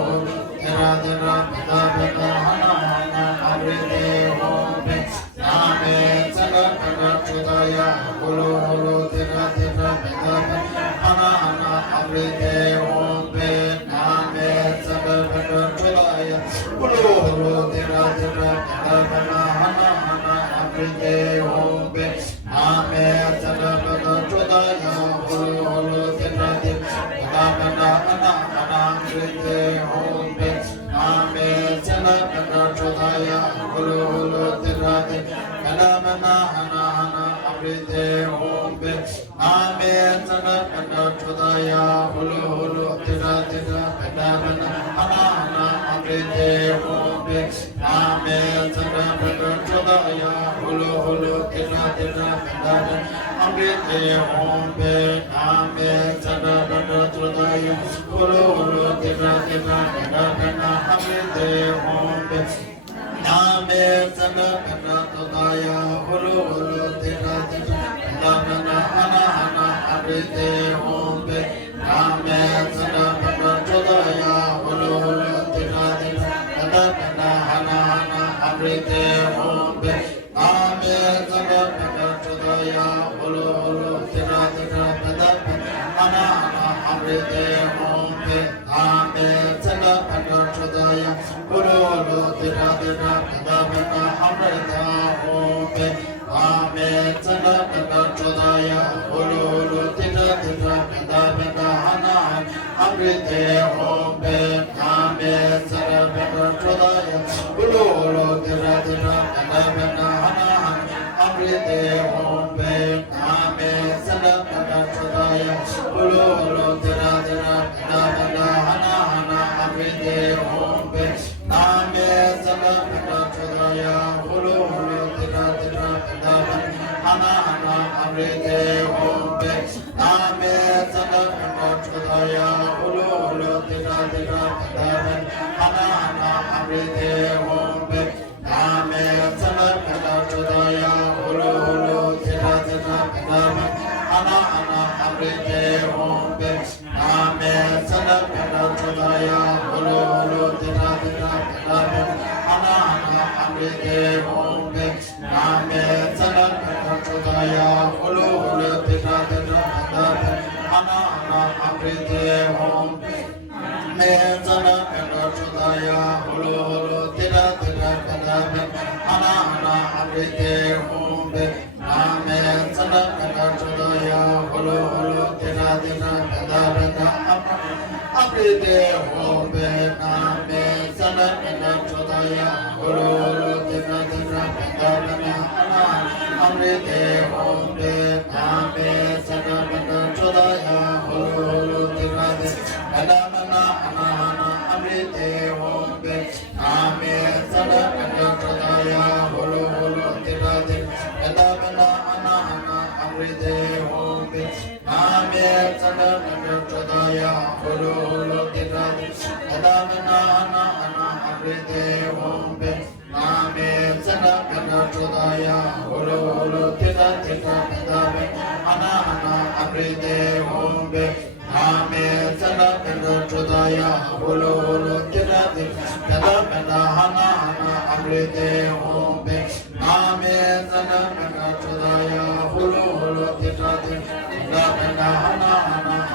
Tindra Tindra Benda Benda Hana Hana Amrite Hobe Name Tenda Benda Trodaya Hulu Tindra Tindra Benda Benda Hana Hana Amrite Hobe Name Tenda Benda Trodaya Hulu Tindra Tindra Benda Benda Hana Hana Amrite Hobe Name Tenda Benda Trodaya Hulu Tindra Tindra Benda Benda Hana Hana Amrite Hobe Name Tenda Benda Trodaya Hulu Tindra Tindra Benda Benda Hana Hana Amrite Hobe Name Tenda Benda Trodaya Hulu Tindra Tindra Benda Benda Hana Hana Amrite Hobe Name Tenda Benda Trodaya Hulu Tindra Tindra Benda Benda Amrite Hobe Name Tenda Benda Trodaya Hulu Tindra Tindra Benda Benda Amrite Hobe Name Tenda Benda Trodaya Hulu Tindra Tindra Benda Benda Hana Hana Amrite Hobe Name Tenda Benda Trodaya Hulu Tindra Tindra Benda Benda Hana Hana Amrite Hobe Name Tenda Benda Trodaya Hulu Tindra Tindra Benda Benda Hana Hana Amrite Om Be Name Sala Panda Chodaya Guru Lo Tira Tira Panda Panda Amrita Om Be Name Sala Panda Chodaya Guru Lo Tira Tira Panda Panda Hana Amrite Om Be Name Sala Panda Chodaya Guru Lo Tira Tira Panda Panda Hana Amrite Om Be Name Sala Panda Chodaya Guru Lo Tira Tira Panda Panda Hana Amrite Om Be Name Sala Panda Chodaya Guru Lo Tira Tira Panda Panda Hana Amrite Om Be Name Sala Panda Chodaya Guru Lo Tira Tira Panda Panda Hana Amrite Om Be Name Sala Panda Chodaya Guru Lo Tira Tira Panda Panda Hana Amrite Om Be Name Sala Panda Chodaya Guru Lo Tira Tira Panda Panda Hana Amrite Om Be Name Sala Panda Chodaya Guru Lo Tira Tira Panda Panda Hana Amrite Om Be Name Sala Panda Chodaya Guru Lo Tira Tira Panda Panda Hana Amrite Om Be Name Sala Panda Chodaya Guru Lo Tira Tira Panda Panda Amrite Om Be Name Sala Panda Chodaya Guru Lo Tira Tira Panda Panda Amrite Om Be Name Sala Panda Chodaya Guru Lo Tira Tira Panda Panda Amrite Om Be Name Sala Panda Chodaya Guru Lo Tira Tira Panda Panda Amrite Om Be Name Sala Panda Chodaya Guru Lo Tira Tira Panda Panda Amrite Om Be Name Sala Panda Chodaya Guru Lo Tira Tira Panda Panda Amrite Om Be Name Sala Panda Chodaya Guru Lo Tira Tira Panda Panda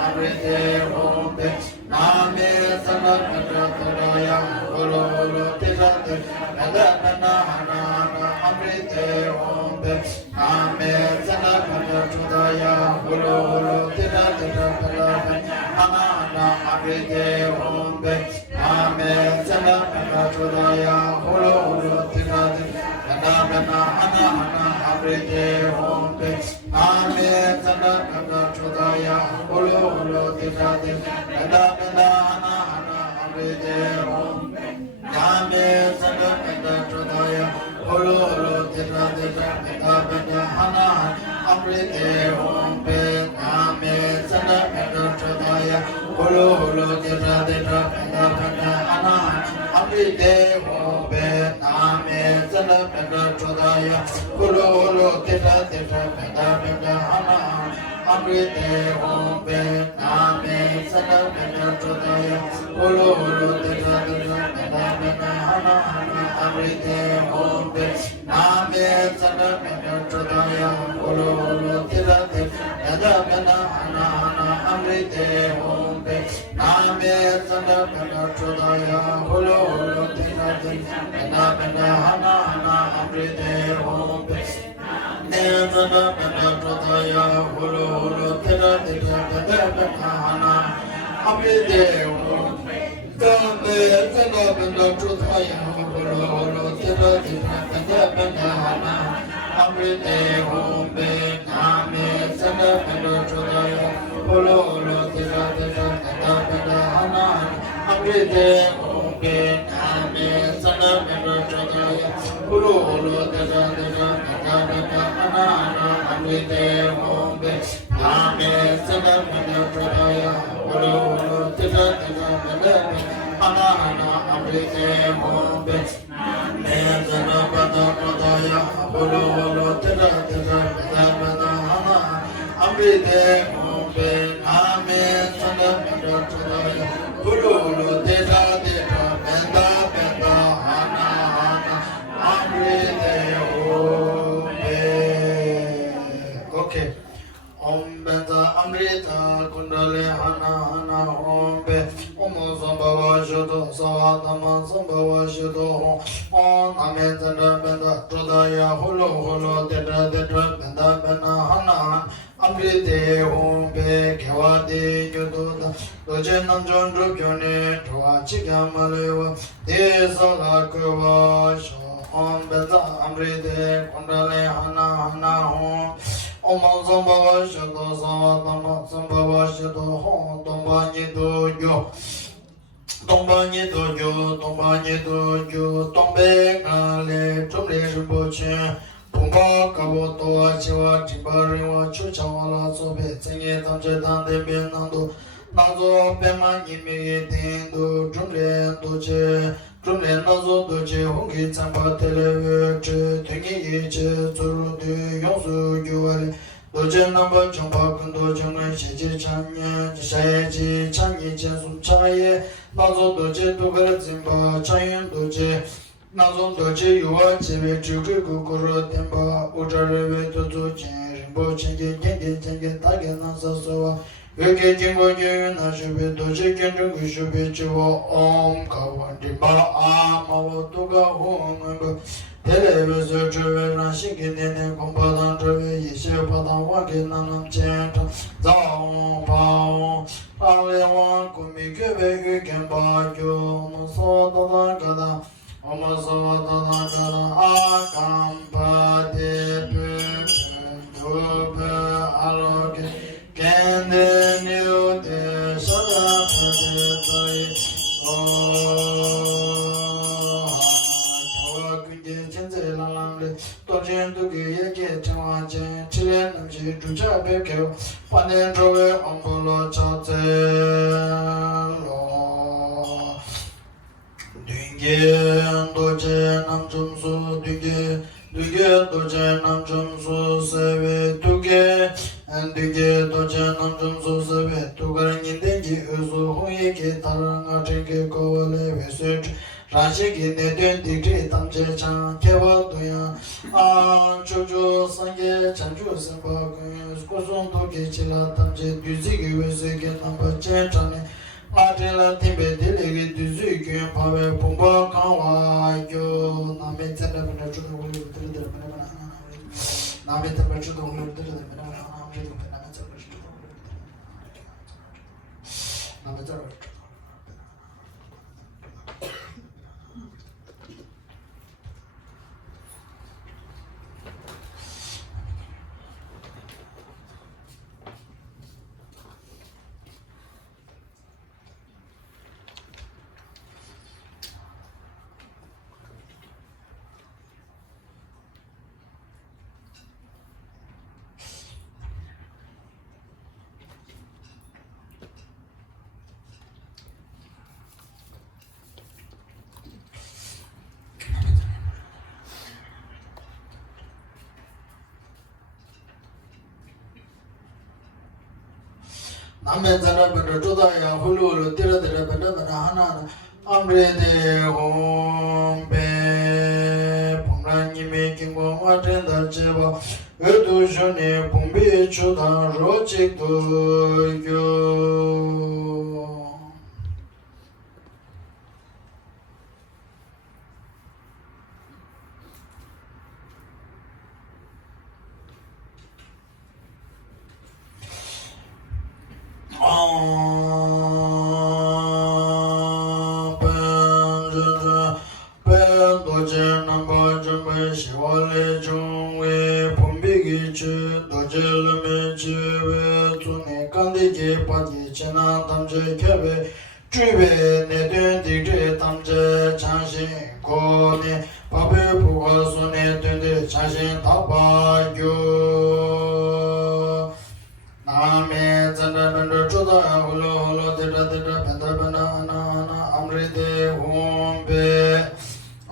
Amrite Om Be Name Sala Panda Chodaya Guru Lo Tira Tira Panda Panda Amrite Om Be Name Sala Panda Chodaya Guru Lo Tira Tira Panda Panda Amrite Om Be Name Sala Panda Chodaya Guru Lo Tira Tira Panda Panda Amrite Om Be Name Sala Panda Chodaya Guru Lo Tira Tira Panda Panda Amrite Om Be Name Sala Panda Chodaya Guru Lo Tira Tira Panda Panda Amrite Om Be Name Sala Panda Chodaya Guru Lo Tira Tira Panda Panda Amrite Om Be Name Sala Panda Chodaya Guru Lo Tira Tira Panda Panda Amrite Om Be Name Sala Panda Chodaya Guru Lo Tira Tira Panda Panda Amrite Om Be Name Sala Panda Chodaya Guru Lo Tira Tira Panda Panda Amrite Om Be Name Sala Panda Chodaya Guru Lo Tira Tira Panda Panda Amrite Om Be Name Sala Panda Chodaya Guru Lo Tira Tira Panda Panda Amrite Om Be Name Sala Panda Chodaya Guru Lo Tira Tira Panda Panda Amrite Om Be Name Sala Panda Chodaya Guru Lo Tira Tira Panda Panda Amrite Om Be Name Sala Panda Chodaya Guru Lo Tira Tira Panda Panda Amrite Om Be Name Sala Panda Chodaya Guru Lo Tira Tira Panda Panda Amrite Om Be Name Sala Panda Chodaya Guru Lo Tira Tira Panda Panda Amrite Om Be Name Sala Panda Chodaya Guru Lo Tira Tira Panda Panda Amrite Om Be Name Sala Panda Chodaya Guru Lo Tira Tira Panda Panda Amrite Om Be Okay. Om Benta Amrita Kundali Hana Hana Hombe Omo Sambhava Shuddho Savatama Sambhava Shuddho Om Name Tanda Benda Trodaya Hulu Hulu Teta Teta Benda Bena Hana Amrite Hombe Kewadi Yududa Doje Namjom Drupyone Toa Chikamalewa Desa Lakwa Om Benda Amrite Kundali Hana Hana Hom Om Sambhava Shuddho Savatama Sambhava Shuddho Hom Tomba Nidoyo Tomba Nidoyo Tomba Nidoyo Tombe Ngale Tumle Rinpoche Tomba Kabo Toa Chiwa Chimba Rinwa Chuchawala Sobe Tsenye Tamche Tante Ben Nando Nazo Pema Nimi Tendo Tumle Doche Tumle Nazo Doche Hongi Tsamba Telewe Che Tengi Yeche Tsuru De Yongsu Gyuwale Doche Namba Chomba Kundo Chongan Sheche Chanye Sheche Chanye Chensum Chaye Nazo Doche Tukar Zimba Chayen Doche Nazo Doche Yuwa Chebe Chukri Kukuro Temba Ucharewe Tutu Chen Rinpo Chenge Kenge Chenge Tage Nasa Sowa Yoke Jingo Jyu Nashube Doche Kendu Gushubi Chiwa Om Kawan Dimba Amawa Tuka Hong Televe Suchuwe Ranshiki Nene Kumpadan Trave Yishe Padan Wake Nanam Chenta Zao Pao Ale Wan Kumi Kebe Yukenpa Kyo Omaso Dada Gada Omaso Dada Gada Akampa Depe Dope Aloke Kende Niu De Sada Pade Taye Dorje Dugi Yeke Tewa Jen Chile Namji Duja Beke Panen Trove Ombolo Chate Lo Dunge Dorje Namjom Su Dunge Dorje Namjom Su Seve Duge Dunge Dorje Namjom Su Seve Dugar Nindengi Uzu Huyeke Taranga Cheke Kowale Vesuch Rashiki Nedun Dikri Tamche Chan Kewa Duyan Chuju Sange Chanchu Semba Kusun Toki Chila Tamche Duziki Veseke Namba Chen Chane Matila Timbe Dilegi Duzuki Pawe Pumba Kawa Yo Name Tenda Bina Chudu Hulu Trilda Bina Name Tenda Chudu Hulu Trilda Bina Name Tenda Name Zana Benda Chudaya Hulu Tira Tira Benda Benda Hana Amrede Hombe Pumla Nime Kingwa Watenda Cheba Edu Shone Pumbi Chuda Rochik Yo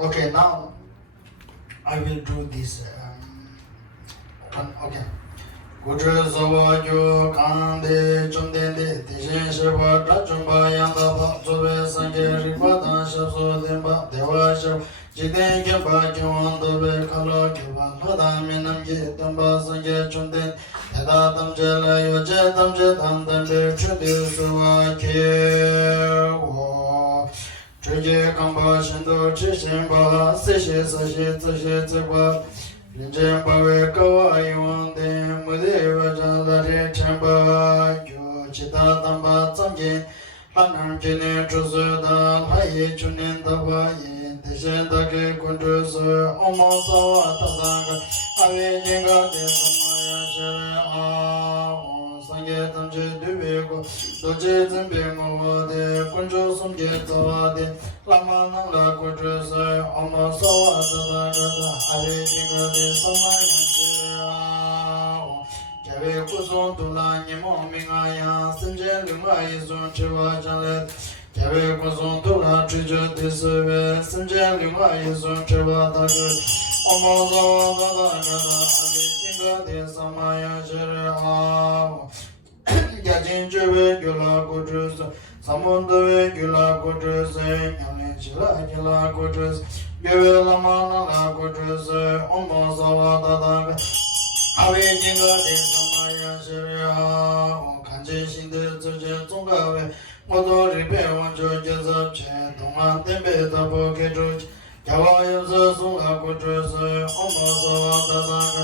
Okay, now I will do this. Okay. Gudra Zawa Yo Kande Chumdende Tishin Shiva Rachumba Yanda Sobe Sange Ripata Shabso Demba Deva Shab Jiden Kimba Kiwanda Be Kala Kiwan Hada Minam Ki Demba Sange Chumden Eda Tamje La Yo Je Tamje je dan dan de chu de su wa ke wo zhe je gang ba shen do zhi shen ba si xie sa xie zi xie zi ba rin zhen ba wei ge wa yi wang de mu de wa zhang da de chen ba yu chi da dan ba zang jin han nan jin ne zhu su da hai yi chu nian da ba yin de shen da ge kun zhu su om mo sa wa da da ge a wei jin ga de sa ma ya shi re a sang ye tam je du wei gu do je zhen bei mo wa de kun zhu sum je za wa de la ma nang la ku zhu su om mo sa wa da da ge da a wei jin ga de sa ma ya shi re a jia wei ku song du la ni mo ming a ya sen je lu ma yi song chi wa zhang le jia wei ku song du la zhi zhe di si wei sen je lu ma yi song chi wa da ge om mo sa wa da da ge da a wei jin ga de sa ma ya shi re a家境只为给了过之事，三门都为给了过之事，娘连起来给了过之事，月为了嘛那了过之事，我们萨瓦达达个，阿维金个的什么样是呀？我看见新的之间总个为，我到这边我就就是全东岸东北的不给出去。叫我有时送了过之事，我们萨瓦达达个，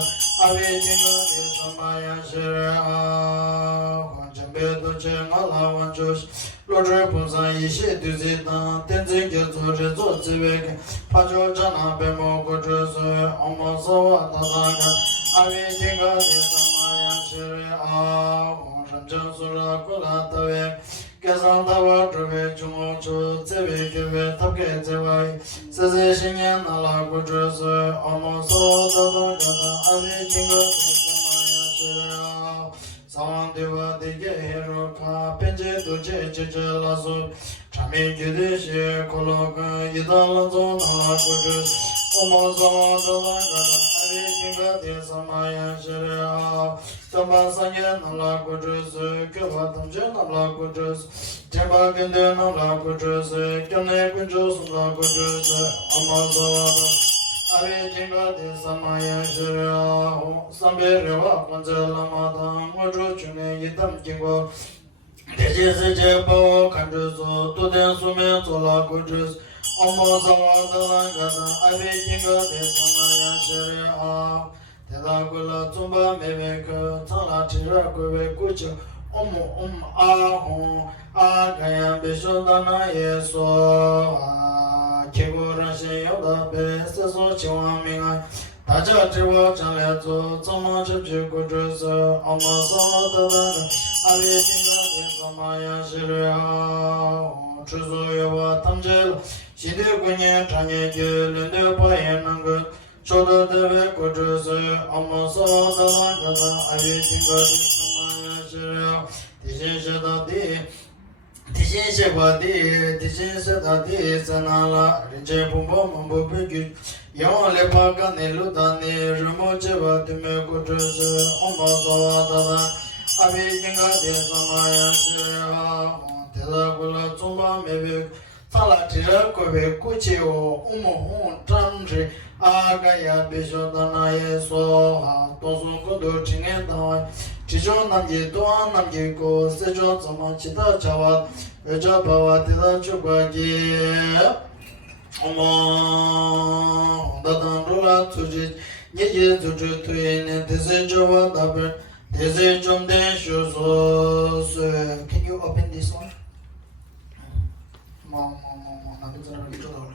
阿维金个的什么样是呀？别的这我老王就是落着不上一些对这当点这个做着做这个怕就这那边莫过这是我们说我大大个阿维金个的什么样是啊我上正说了过来的位给上他我这位中我出这位这位他给这位这是新年拿了过这是我们说大大个阿维金个的什么样是啊桑德瓦的耶罗卡，边界都接接着拉索，长面具的些可乐个一到了走那拉过去，我们说的那个阿里金个的什么样是了，咱把三年那拉过去是，给我同学那拉过去是，这把跟的那拉过去是，跟那个就是拉过去是，我们说的。阿维金个的什么样是了？三百六万关在了马当，我出去年一等经过，这些世界把我看着做，多点书面做了过去，我们上我的那个的阿维金个的什么样是了？带到过了中巴妹妹去，唱了吃了归位过去，啊红啊个样别说到那也说啊。结果人心有的被世俗情况明暗，大家知我将来做，怎么就去过这事？我们说的那个阿里金个的什么样是了？之所以我当起了，西的过年常年节，人的不也能够说的特别过这事？我们说的那个阿里金个的什么样是了？第些是到底。提醒些我的，提醒些他的在哪了？人家不帮忙不被给，用来把个内路当的，人们这把对美国这是我们说的啦。阿比应该的什么样是啊？带了过来中巴没被，咱俩这个各位估计哦，我们长治阿个也别说的那也说哈，多数个都听得到。这种南极多，南极高，这种怎么其他家伙，这把我带到去过去，我们大当路了出去，你也出去推呢，这是叫我那边，这是重点学说是。Can you open this one? 那边在那里知道了，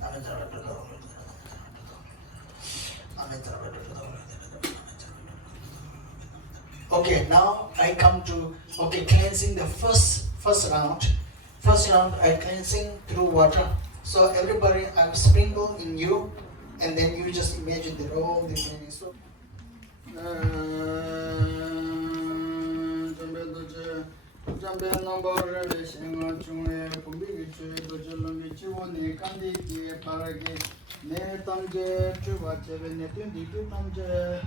那边在那里知道了，那边在那里知道了。Okay, now I come to cleansing the first round. First round I cleansing through water. So everybody I'm sprinkle in you, and then you just imagine that all the things. So. Jambe number relation chungwe pumbigi chue dojelongi chiwoni kandi ki paragi ne tamje chuwa chebe ne tundi tu tamje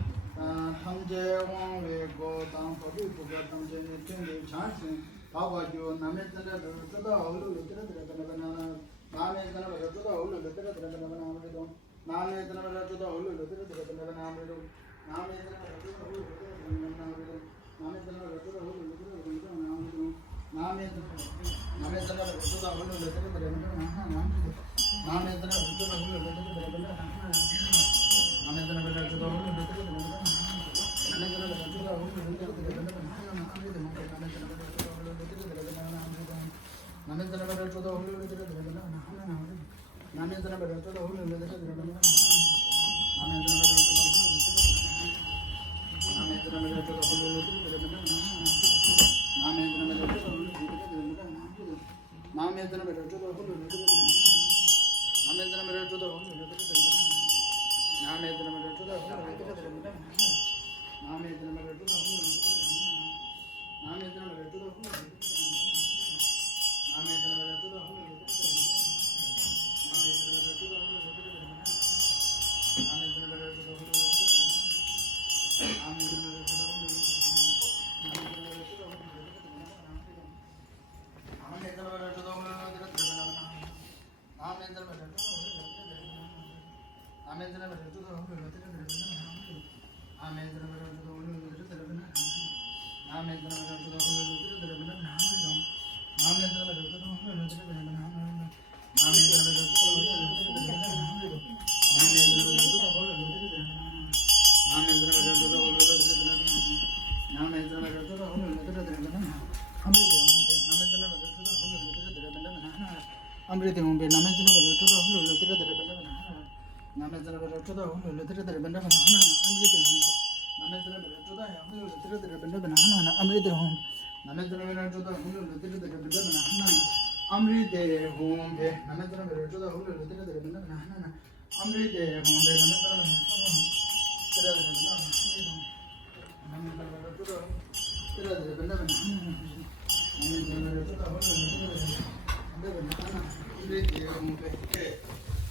tamje wangwe go tam pabi puga tamje ne tundi chansin baba jo name tanda tada hulu tada tada bana name tanda tada hulu tada tada bana amrido name tanda tada hulu tada tada bana amrido name tanda tada hulu tada tada bana amrido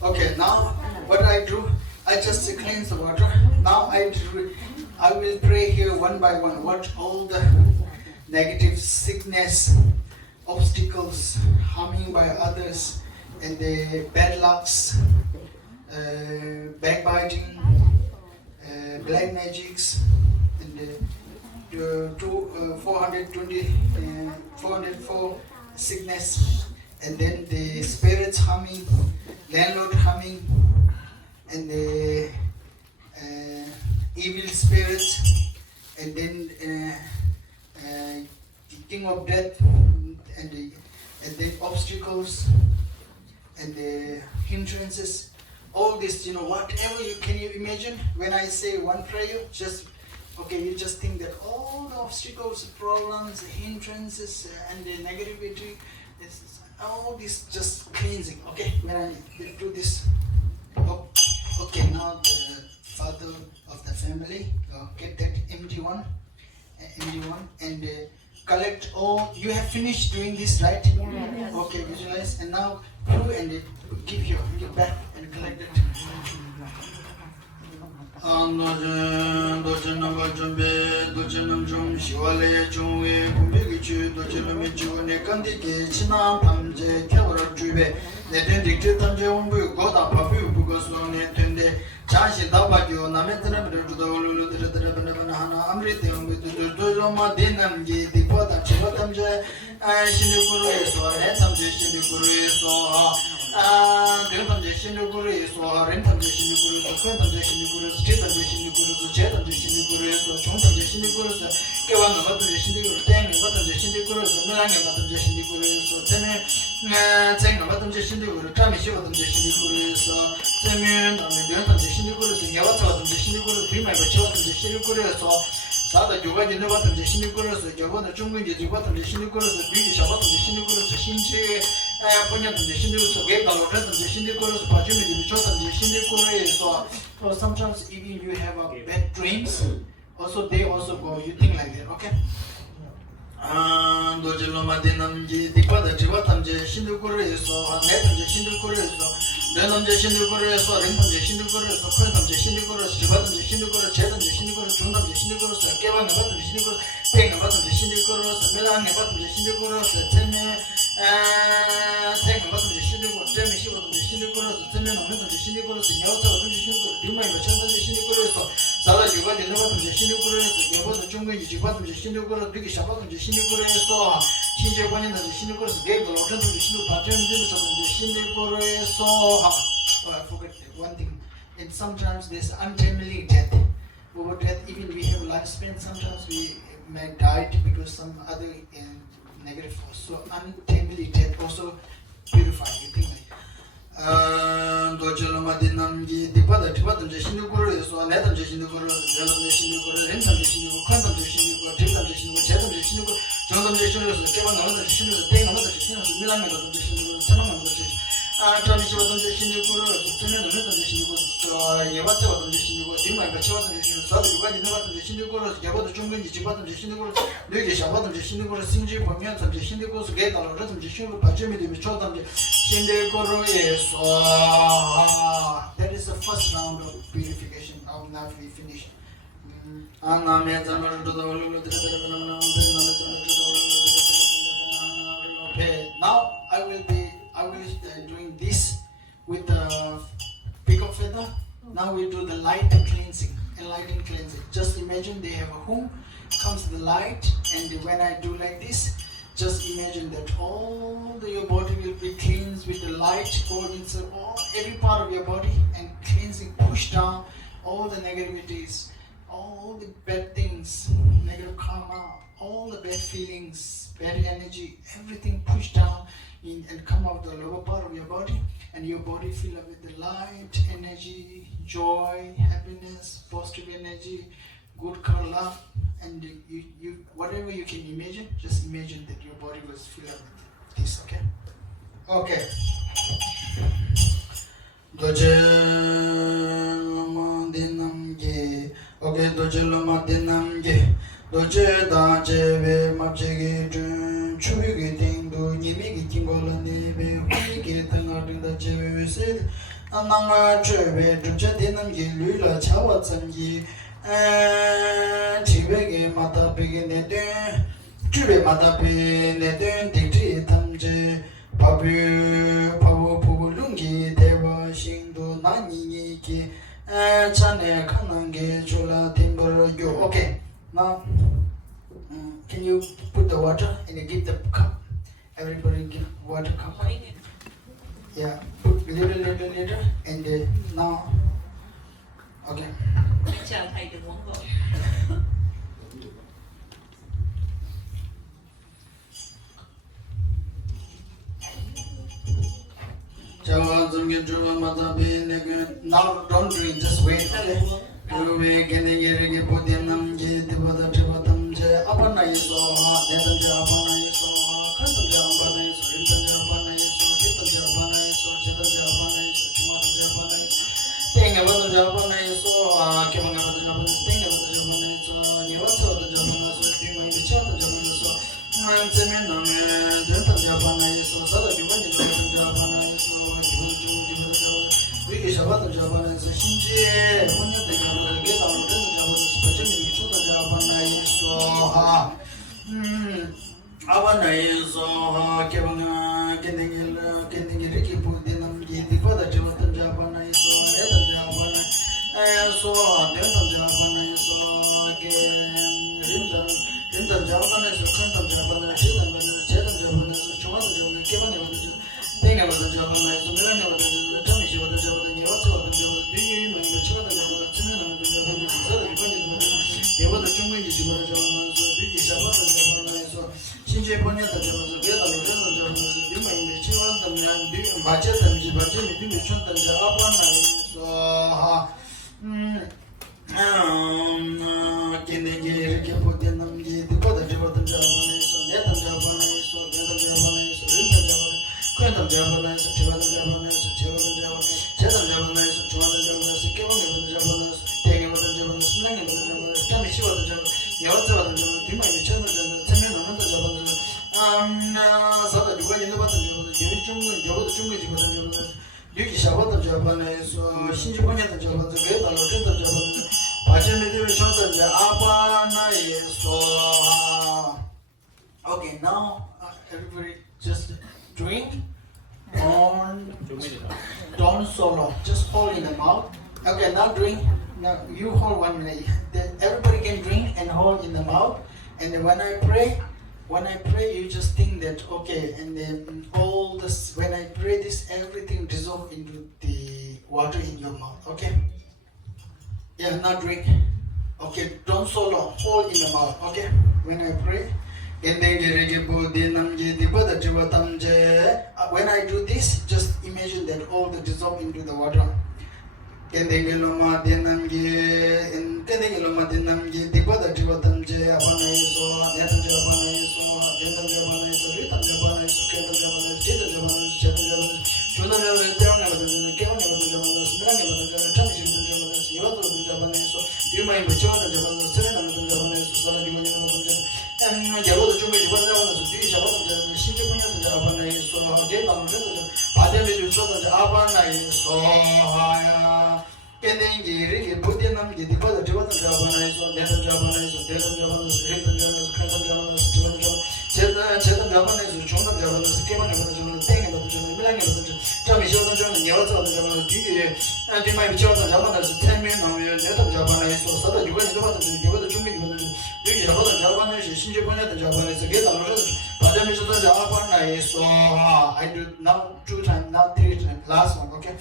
Okay, now what I do, I just cleanse the water. Now I will pray here one by one what all the negative sickness, obstacles, harming by others, and the bad lucks, backbiting, black magics, and 404 sickness, and then the spirits harming, landlord harming, and the evil spirits, and then the king of death, and the obstacles, and the hindrances. All this, whatever you can imagine. When I say one prayer, you just think that all the obstacles, problems, hindrances, and the negativity, all this just cleansing. Okay, when I do this, okay, now the father of the family, get that empty one, and collect all. You have finished doing this, right? Yes. Okay, visualize, and now go and give back and collect it. Dorje Namjom Dorje Namjom Shiwale Jungwe Kumbigichu Dorje Namjom Ne Kandike China Tamje Kyawara Jube Ne Tendik Tamje Umbu Goda Papu Bugoso Ne Tende Chashi Dabagyo Nametana Juda Ulu Hana Amriti Umbu Dojoma Dinamji Dipota Chivatamje Shinukuru So Netamje Shinukuru So Dentamje Shinukuru So Rentamje Shinukuru So Kwentamje Shinukuru Chitamje Shinukuru So Chetamje Shinukuru So Chontamje Shinukuru So Kevanga Batamje Shinukuru Tengi Batamje Shinukuru So Milange Batamje Shinukuru So Teme Tenga Batamje Shinukuru Tami Shivatamje Shinukuru So Teme Dentamje Shinukuru So Nyawata Batamje Shinukuru Pimai Bachivatamje Shinukuru So Sada Yogaji Nevatamje Shinukuru So Jabana Chungunji Batamje Shinukuru So Bidi Shabatamje Shinukuru So Shinche Ponyatamje Shinukuru So Geta Loretamje Shinukuru So Pachumi Bichotamje Shinukuru So sometimes even you have bad dreams, also they also go, you think like that, okay? Dorje Lomadinamji Dipada Jivatamje Shinukuru So Netamje Shinukuru So Denamje Shinukuru So Rentamje Shinukuru So Kwentamje Shinukuru So Jivatamje Shinukuru Chetamje Shinukuru Chuntamje Shinukuru So Kevanga Batamje Shinukuru Tenga Batamje Shinukuru So Milange Batamje Shinukuru So Teme Tenga Batamje Shinukuru Teme Shivatamje Shinukuru So Teme Nametamje Shinukuru So Nyawata Batamje Shinukuru Dimai Bachantamje Shinukuru So Sala Yuga in the bottom, the Shinukura, the Yabot Junga, the bottom, the Shinukura, the Shabat, the Shinukura, so Shinja One and the Shinukura gave the Lord of the Shinukura, the Shinukura, so I forget one thing. And sometimes there's untimely death. Over death, even we have lifespan, sometimes we may die because some other negative force. So untimely death also purify. You think like Dorje Lama Dinamgi, Dipada, Tipatam Jeshinuguru, so Natham Jeshinuguru, Jalam Jeshinuguru, Rintam Jeshinuguru, Quantum Jeshinuguru, Tilam Jeshinuguru, Chatham Jeshinuguru, Jonam Jeshinuguru, Kevan Namata Jeshinuguru, Ting Namata Jeshinuguru, Milan Jeshinuguru, Sanam Tramishivatam Jeshinuguru, Tunan Jeshinuguru, Yavatam Jeshinuguru, Dima Bachatam Jeshinuguru, Sadi Vadi Jeshinuguru, Yavata Jungun, Jibatam Jeshinuguru, Lugi Shavatam Jeshinuguru, Sinji, Pamiatam Jeshinuguru, Gate Alatam Jeshinuguru, Pachemi, Chotam Jeshinuguru, that is the first round of purification. Now we finish. Now I will be doing this with the peacock feather. Now we do the light cleansing, enlightened cleansing. Just imagine they have a home, comes the light, and when I do like this, just imagine that all your body will be cleansed with the light going inside every part of your body and cleansing, push down all the negativities, all the bad things, negative karma, all the bad feelings, bad energy, everything pushed down in and come out the lower part of your body, and your body fill up with the light, energy, joy, happiness, positive energy, good color, and you whatever you can imagine, just imagine that your body was filled up with this, okay? Okay. Dorje Lama Dinamge. Okay, Dorje Lama Dinamge. Dorje Daje Ve Mapjege Jun Chugi Dingdu Nimigi Kingola Nebe Hiki Tangarinda Jeve Sid Ananga Cheve Duja Dinamge Lula Chawa Tsamgi Chivege Mata Pigi Nedun Chube Mata Pigi Nedun Dikti Tamje Pabu Pabu Pugu Lungi Deva Shingdu Nani Ki Chane Kanange Chula Timbur Yo. Okay, now can you put the water and you give the cup? Everybody give water cup. Yeah, put little and now. Okay. Chào thầy đừng uống vội. Now don't drink, just wait. Okay, now everybody just drink. Don't swallow. Just hold in the mouth. Okay, now drink. Now you hold one minute. Everybody can drink and hold in the mouth. And then when I pray, you just think that okay. And then all this, when I pray, this everything dissolve into the water in your mouth. Okay. Yeah, now drink. Okay, don't so long. Hold in the mouth. Okay. When I pray. When I do this, just imagine that all the dissolve into the water. I do now 2 times, now 3 times. Last one, okay?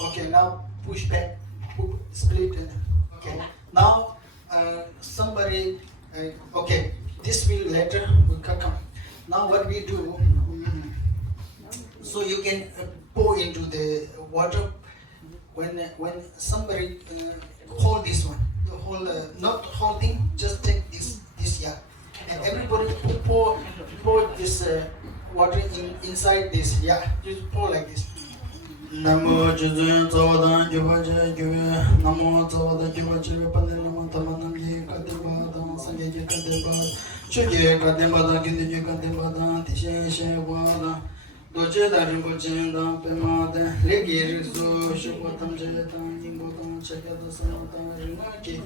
Okay, now push back, split. Okay, now somebody. Okay, this will later will come. Now what we do? So you can pour into the water when somebody hold this one. The whole not whole thing. Just take this yeah, and everybody pour this water inside this yeah. Just pour like this. Namo Jizun Tawadan Juvaja Juva Namo Tawada Juvaja Panama Tamanam Ye Kadibada Sangaji Kadibada Chuji Kadibada Gindi Kadibada Tishan Shawada Dorje Rinpoche Pemada Legi Rizu Shukotam Jetan Yingotam Chakada Sanata Rinaki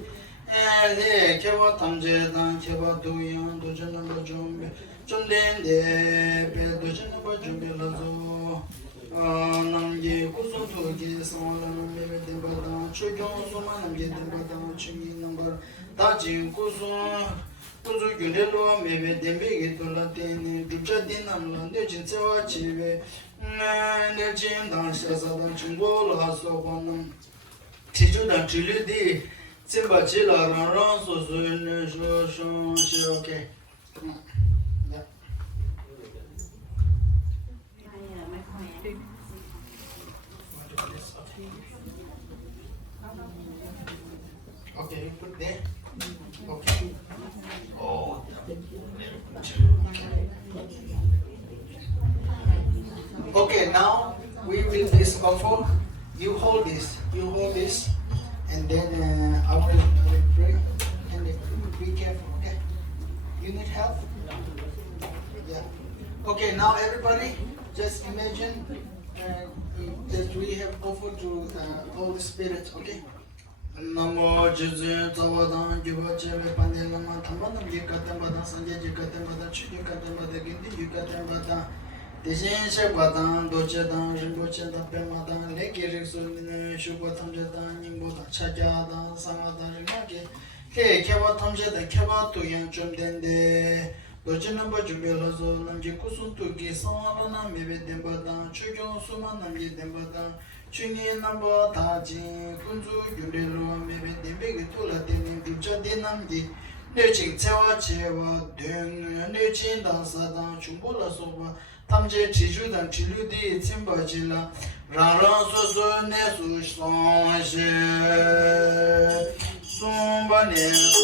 Le Kewa Tamjedan Kewa Duyan Dojana Bajumbe Chunden De Pe Dojana Bajumbe Lazo Namje Kusutuki Saman Mevete Badan Chujon Suman Namje Badan Chungi number Taji Kusun Kuzu Gundelo Mevete Big Latin Dujadinam Landin Sewa Chive Nejin Dan Shasadan Chungol Hasobanam Tijudan Chilidi Simba Chila Ran Susun Shosho okay. Okay, you put there. Okay. Oh. Okay, now we will this offer. You hold this, and then I will pray. And be careful, okay? You need help? Yeah. Okay, now everybody, just imagine that we have offered to all the spirits, okay? Namo Jizun Tawadan Juvache Panelama Tamanam Yikatamada Sanja Yikatamada Chikatamada Gindi Yikatamada Deshin Shabadan Dochedan Rinpoche Pemadan Leki Rixun Shubatam Jedan Nimboda Chajadan Samada Rinaki Ke Kewa Tamjeda Kewa Tuyan Chumdende Dojinamba Jubilazo Namji Kusun Tuki Samalana Mebe Dembadan Chugyon Suma Namji Dembadan Chungi Namba Taji Kunzu Yundelo Mebe Dembegi Tula Demi Duja Dinamgi Nechin Tewa Chewa Dung Nechin Dansadan Chumbola Soba Tamje Chijudan Chiludi Timba Chila Rara Soso Nesu Songe Sumba Nesu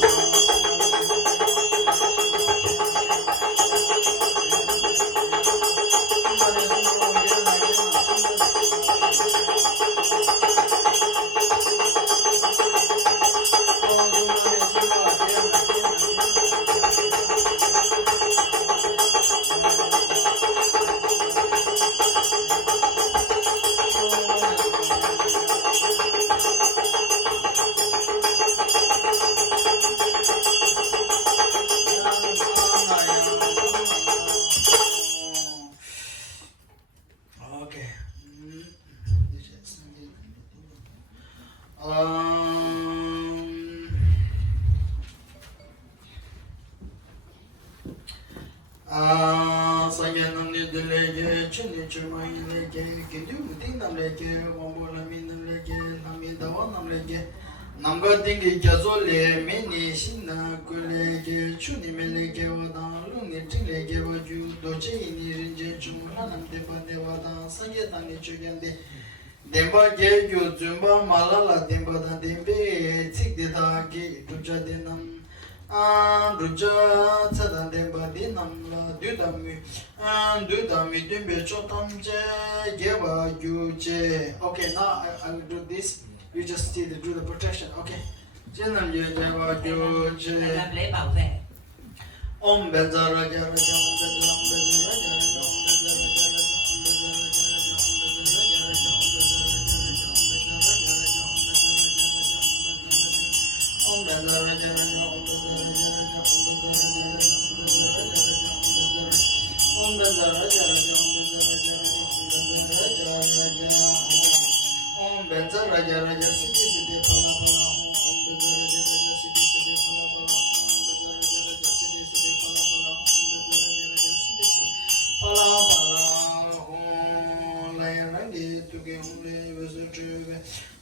Sangye namni dilege, chuni chumayi lege, kindu muting namlege, wambo lami namlege, lami dawa namlege, namga dingi gyazo le, meni shina kulege, chuni melege wadan, lungi tinglege waju, doche ini rinje chumla namdeba dewadan, sangye tani chugende, demba gegyo zumba malala demba da dembe, tikde dagi, duja denam, Ruja Sadan Demba Dinamla Dudami Dimbe Chotamje Geva Yuje. Okay, now I will do this. You just do the protection. Okay. Jenam Geva Yuje. Làm lễ bảo vệ. Om Benzara Jara Jam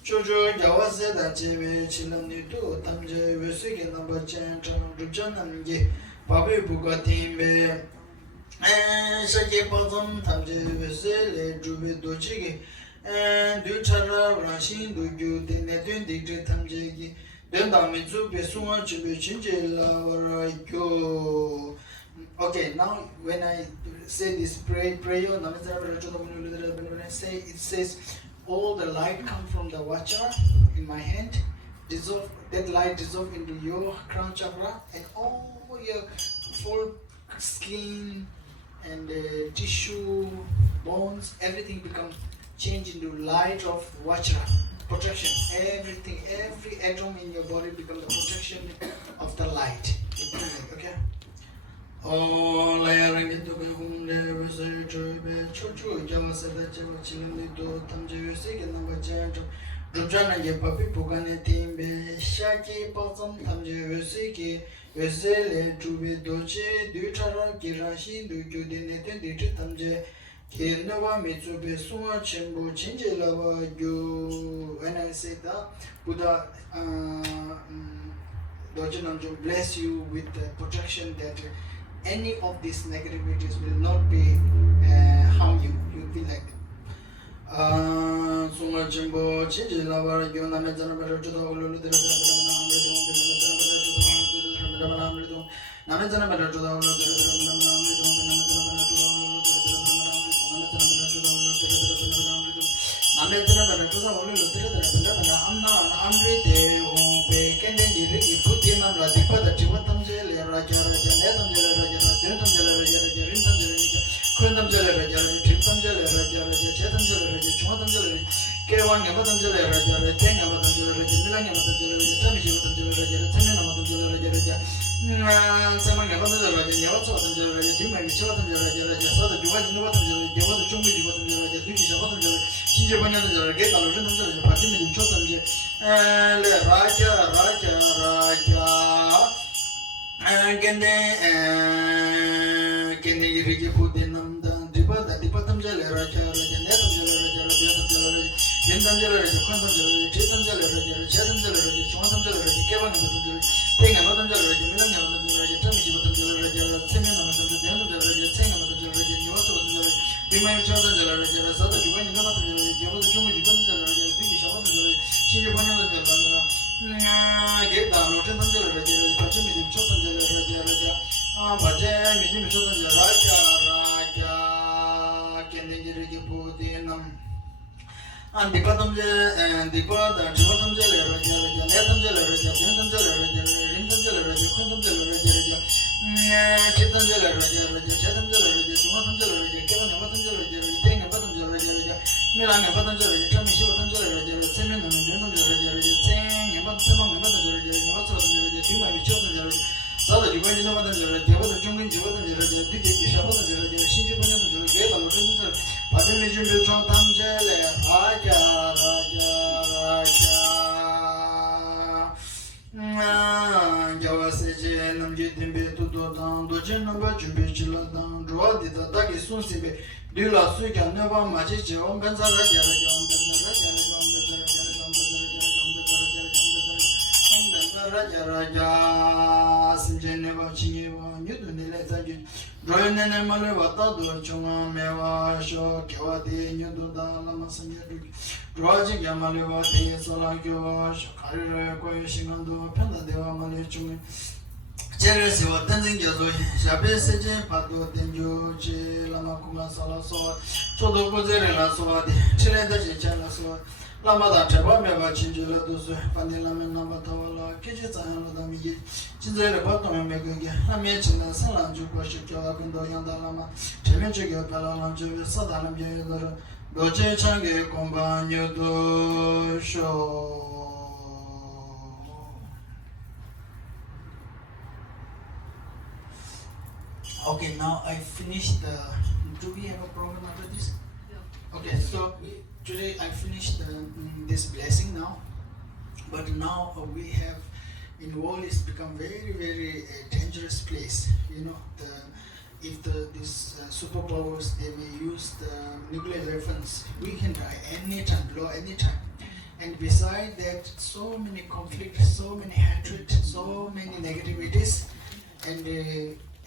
Chojo Jawase da Chebe Chilamni to Tamje Vesiki number Chan Rujanamge Babi Bugatimbe Shaki Pazam Tamje Vesele Jube Dojigi and Duchara Rashin Duju Dinetun Dictate Tamjegi Dendamizu Besuma Chibe Chinjela Varayko. Okay, now when I say this prayer, it says all the light come from the Vajra in my hand, dissolve, that light dissolve into your crown chakra, and all your full skin and tissue, bones, everything become changed into light of Vajra, protection. Everything, every atom in your body becomes the protection of the light. Okay? Oh, layering into the home, there is a true Java that you were chilling to Tamji Sick and number Giant Rujana Papi Pugane Timbe, Shaki Potsam, Tamji Siki, Vesele, Trubi Doce, Dutara, Kirashi, Dukudin, Tamje, Kinova Mitsube, Suma, Chimbo, Chinjela, you. When I say that, Buddha Dorje Namjom bless you with the protection that any of these negativities will not be harm you. You will be like Sunga Jimbo, Chiji Lava, Yona Mezana Merajuda, Lulu, the Namazana Merajuda, and the bottom and the bottom, the bottom jelly, Netam jelly, Netam jelly, Rintam jelly, Kuntam jelly, Chitam jelly, Chetam jelly, Sumatam jelly, Kevin Abatam jelly, Ting Abatam jelly, Milan Abatam jelly, Tamishi Abatam jelly, Semin and Rintam jelly, Ting Abatam jelly, Notam jelly, Tima Michotam jelly, Sada Juvan Abatam jelly, Devata Jungin Juvan jelly, Tiki Shabatam jelly, Shinju Banam jelly, Gala, Rintam, Padimijum Bilchotam jelly, Raja. Java Seje, Namji Timbe, Tudo, Dang, Dorje number Chubishila Dang, Droa di Dagi Sunsibe, Dula Suka, Neva Majichi, Ombenza Raja, Raja, Raja, Singeneva, Chineva, Newton, Royane Maleva, Tadu, Chunga, Meva, Sho, Kawadi, Nududa, Lamasanya, Roger Yamaleva, Solakio, Shakari, Koyashinando, Penda Deva Malechumi. Jerez, you are dancing your way. Shabes, Pato, Tenju, Lamakuma Salaso, Sodo Pozerella Swadi, Chile, Chala Swad, Lamada Tabameva, Chinjula, Vanilla Menavatola, Kijitana, Dami, Chinzela Baton, Megagi, Lamichin, Salanju, Shikyo, Yanda Lama, Chimichiga, Palanju, Sadanam, Dorje Changi, Compagno do Show. Okay, now I finished the. Do we have a program after this? Yeah. Okay, so today I finished this blessing now, but now we have in the world it's become very, very dangerous place. You know, these superpowers they may use the nuclear weapons. We can die anytime, blow anytime. And beside that, so many conflicts, so many hatred, so many negativities, and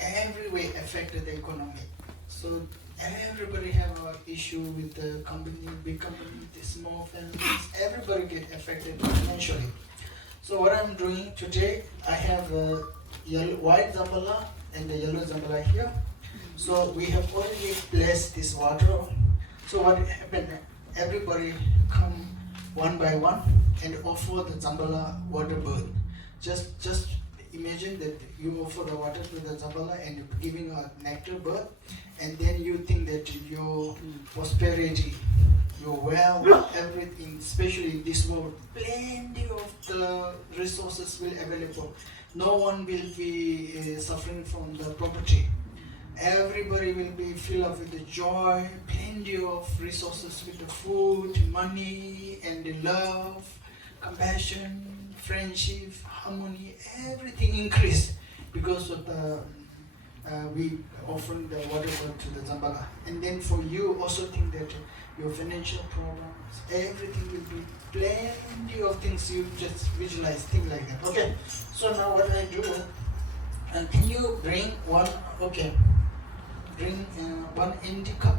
every way affected the economy. So everybody have an issue with the company, big company, the small families, everybody get affected financially. So what I'm doing today, I have a white zambala and the yellow zambala here. So we have already blessed this water. So what happened, everybody come one by one and offer the zambala water bird. Just imagine that you offer the water to the Zambala and you're giving a nectar birth, and then you think that your prosperity, your wealth, everything, especially in this world, plenty of the resources will available. No one will be suffering from the poverty. Everybody will be filled up with the joy, plenty of resources with the food, money, and the love, compassion, friendship, harmony, everything increased because of the we offering the water to the Zambala. And then for you also think that your financial problems, everything will be plenty of things you just visualize, things like that. Okay, so now what I do, and can you bring one, okay, bring one empty cup.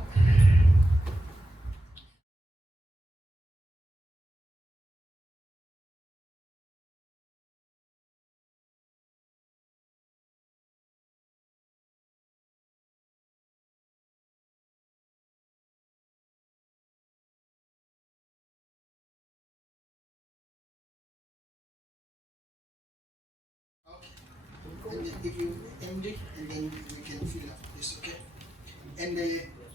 And if you end it, and then you can fill up this, okay? And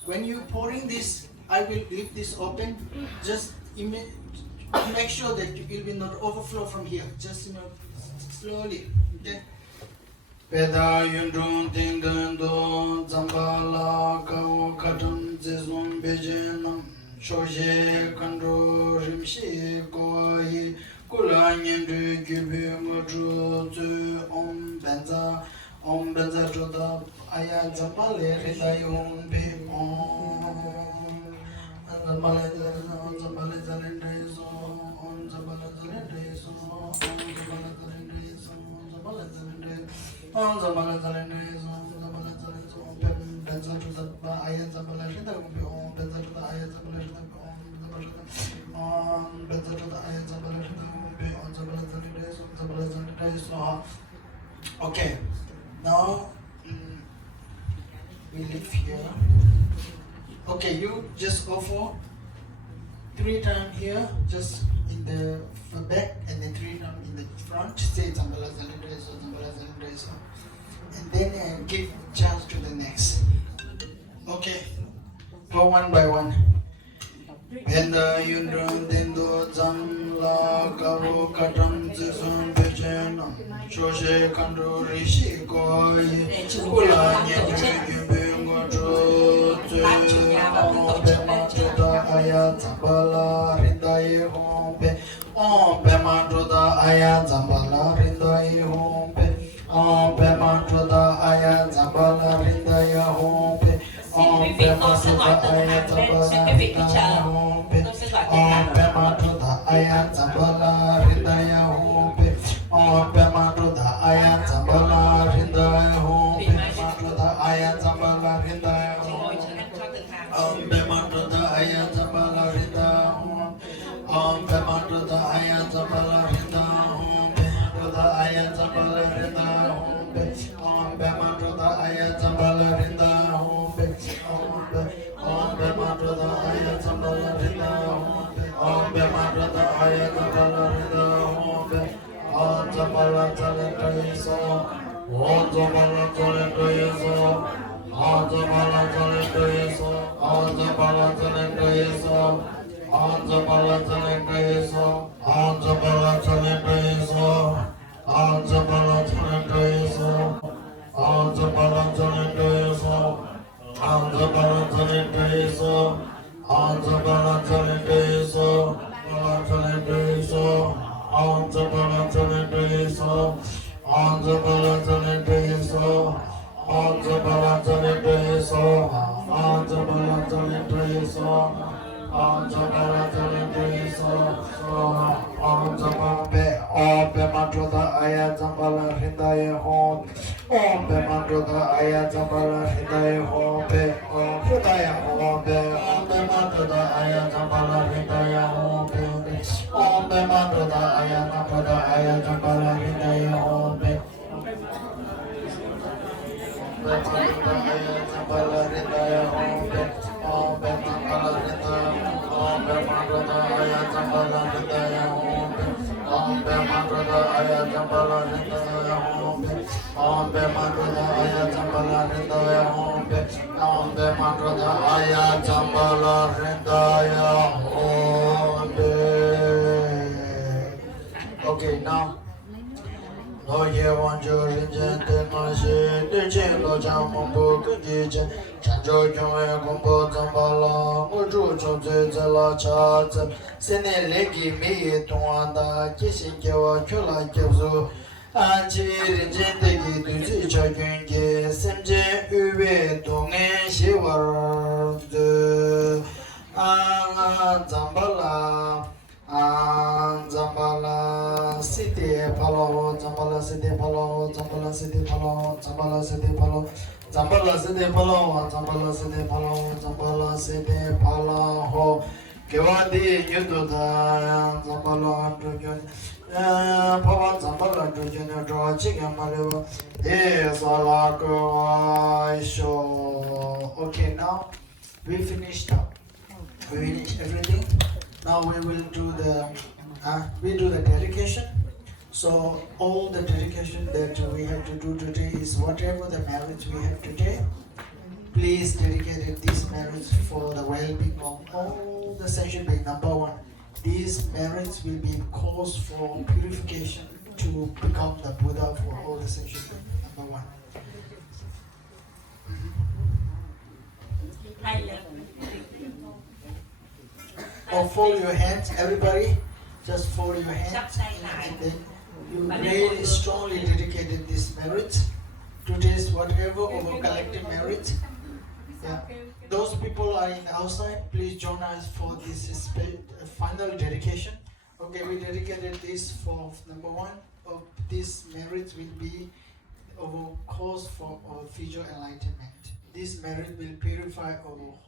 when you pouring this, I will leave this open. Just make sure that it will be not overflow from here. Just slowly, okay? Peda yundrung tingando zambala kao katam zezon bejenam shoje kandro rimshi koi kula nyendu gyube ngotru zu om benza joda aya zambale ridai om be om zambale zalende zo om zambale zalende zo om zambale zalende zo zambale zalende on zambale zalende zo zambale zalende zo benza joda aya zambale ridai om be om benza joda aya zambale ridai on benza joda aya zambale ridai om be on zambale zalende zo. Okay, now we live here. Okay, you just offer 3 times here, just in the back, and then 3 times in the front. Say Zambala Zalindreso, Zambala Zalindreso, and then give chance to the next. Okay, go one by one. Penda yundrun dendo zamla kavo katam zizun bejenam shoshe kandro rishi koi kula nyenyu gyube ngojo tse ompe majoda aya zambala rindaye hompe ompe majoda aya zambala rindaye hompe ompe majoda aya sẽ gọi từ hàng lên xin quý vị cứ chờ. Tôi sẽ gọi từ hàng. Chị ngồi cho em cho từng hàng. Okay, now Dorje wanjo rinjen temashi Dechen lo chan mambu kudichen Chanjo kyunwe kumbo zambala Muju chonze zela cha zel Sene legi miye tungwanda Kishin kewa kyula kyabzu Anchi rinjen tegi duzi cha kyunge Semje uwe tungen shivar Zambala Zambala city palo Zambala city palo Zambala city palo Zambala city palo Zambala city palo Zambala city palo Zambala city palo ho Kewadi yududa Zambala androgen Pava Zambala androgen Dra chicken malu Sala show. Okay, now we finished up. We finished everything. Now we will do the dedication. So all the dedication that we have to do today is whatever the marriage we have today. Please dedicate this marriage for the well-being of all the sentient beings. Number one, this marriage will be cause for purification to become the Buddha for all the sentient beings. Number one. Or fold your hands, everybody. Just fold your hands, and then you really strongly dedicated this marriage. Today's whatever over collective marriage. Yeah. Those people are in the outside. Please join us for this final dedication. Okay, we dedicated this for number one. Of this marriage will be our cause for our future enlightenment. This marriage will purify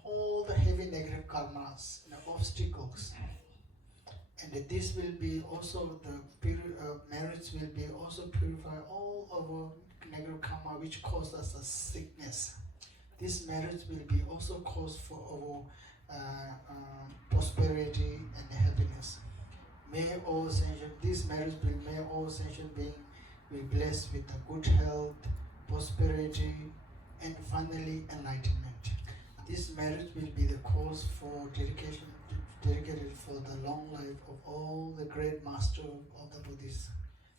all the heavy negative karmas and obstacles. And this will be also marriage will be also purify all our negative karma which cause us a sickness. This marriage will be also cause for our prosperity and happiness. May all sentient, this marriage will may all sentient beings be blessed with a good health, prosperity, and finally enlightenment. This marriage will be the cause for dedicated for the long life of all the great master of the Buddhists.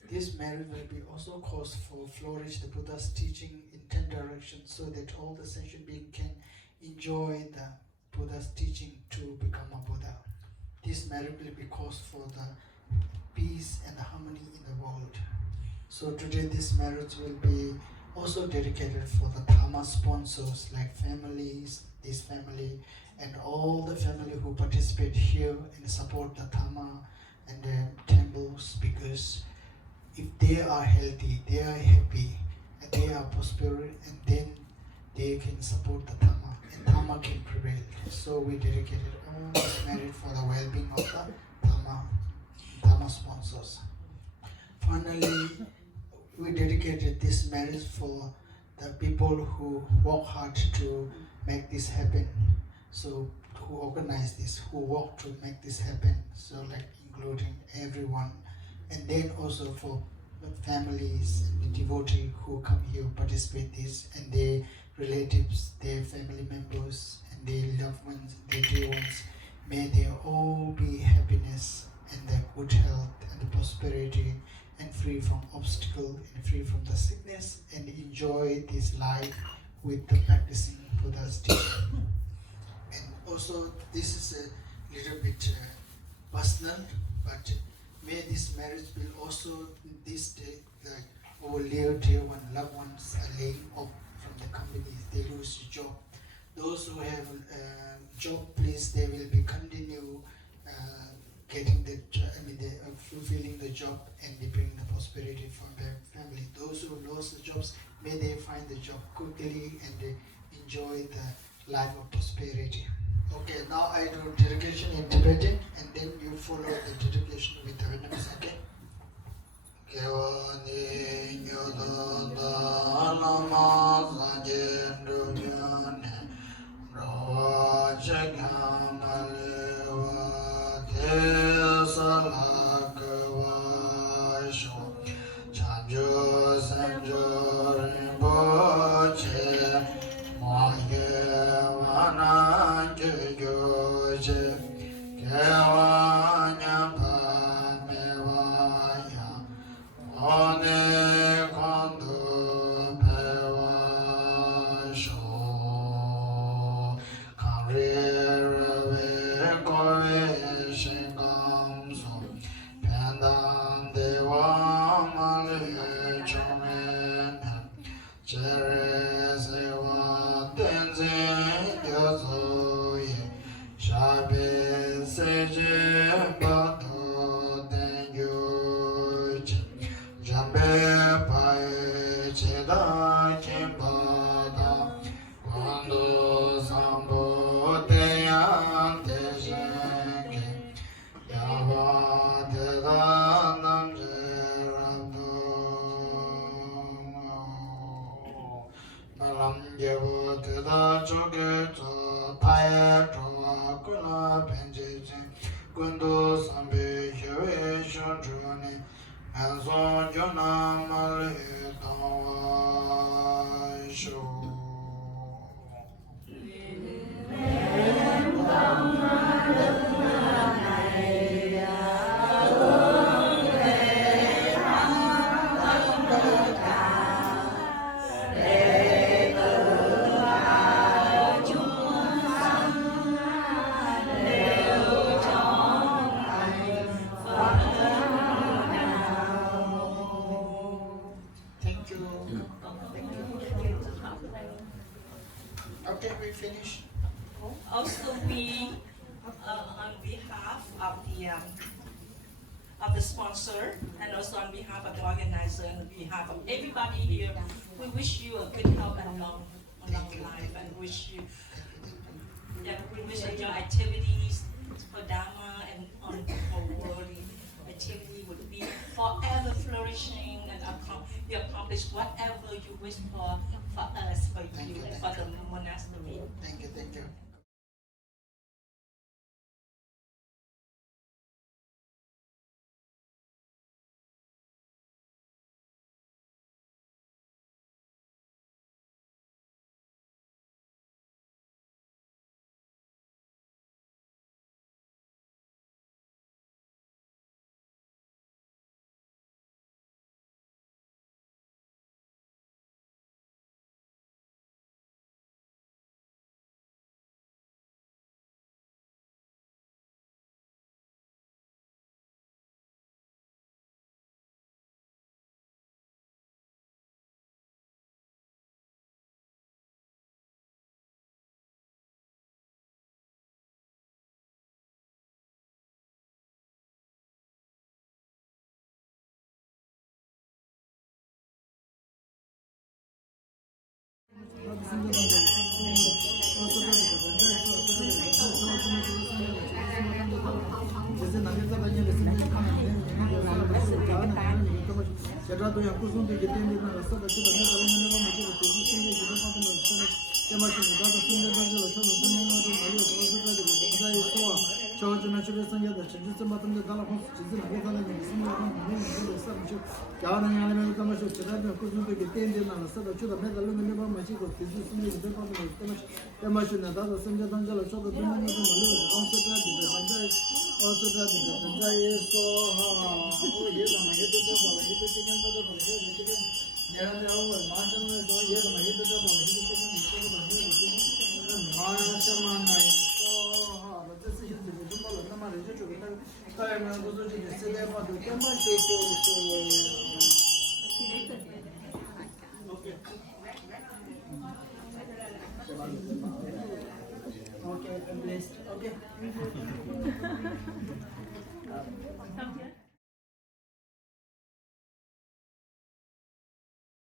This marriage will be also cause for flourish the Buddha's teaching in 10 directions so that all the sentient beings can enjoy the Buddha's teaching to become a Buddha. This marriage will be cause for the peace and the harmony in the world. So today this marriage will be also dedicated for the Dharma sponsors like families, this family, and all the family who participate here and support the Dharma and the temples, because if they are healthy, they are happy, and they are prosperous, and then they can support the Dharma, and Dharma can prevail. So we dedicated all this merit for the well-being of the Dharma sponsors. Finally, we dedicated this merit for the people who work hard to make this happen. So who organize this, who work to make this happen. So like including everyone, and then also for the families and the devotee who come here participate this, and their relatives, their family members, and their loved ones, their dear ones. May they all be happiness and the good health and the prosperity, and free from obstacle and free from the sickness, and enjoy this life with the practicing Buddha's teaching. And also this is a little bit personal, but may this marriage will also this day, like our dear one, loved ones are laying off from the companies, they lose job. Those who have job, please, they will be continue getting the, fulfilling the job, and they bring the prosperity for their family. Those who lost the jobs, may they find the job quickly and they enjoy the life of prosperity. Okay, now I do dedication in Tibetan, and then you follow the dedication with the Vietnamese, okay? Kewani nyodo da lama sanjen dumyane rawa chekamalewa te salakawa sho chanjo sanjo rinpoche moye wana geyoje kewanya pamewaya One kondo pewa sho Karire koe shingam so Pendam dewa mali chomen Chere sewa tenzin yozoye Shabe seje bato tengyuche Jambe pae cheda kimbada Quando sambo te ante shenge Yawa te danam je rabdo Nalam yevo te da choke to pae to akuna penje chen Quando sambe yewe shonjone Aso jona male tawa sho Thank you. Okay, we finish. Also, we, on behalf of the sponsor, and also on behalf of the organizer, and on behalf of everybody here, we wish you a good health and long life, and wish you, we wish that your activities for Dharma and on for worldly activity would be forever flourishing, and you accomplish whatever you wish for us, for you, and for the monastery. Thank you. Okay, I'm blessed. Okay.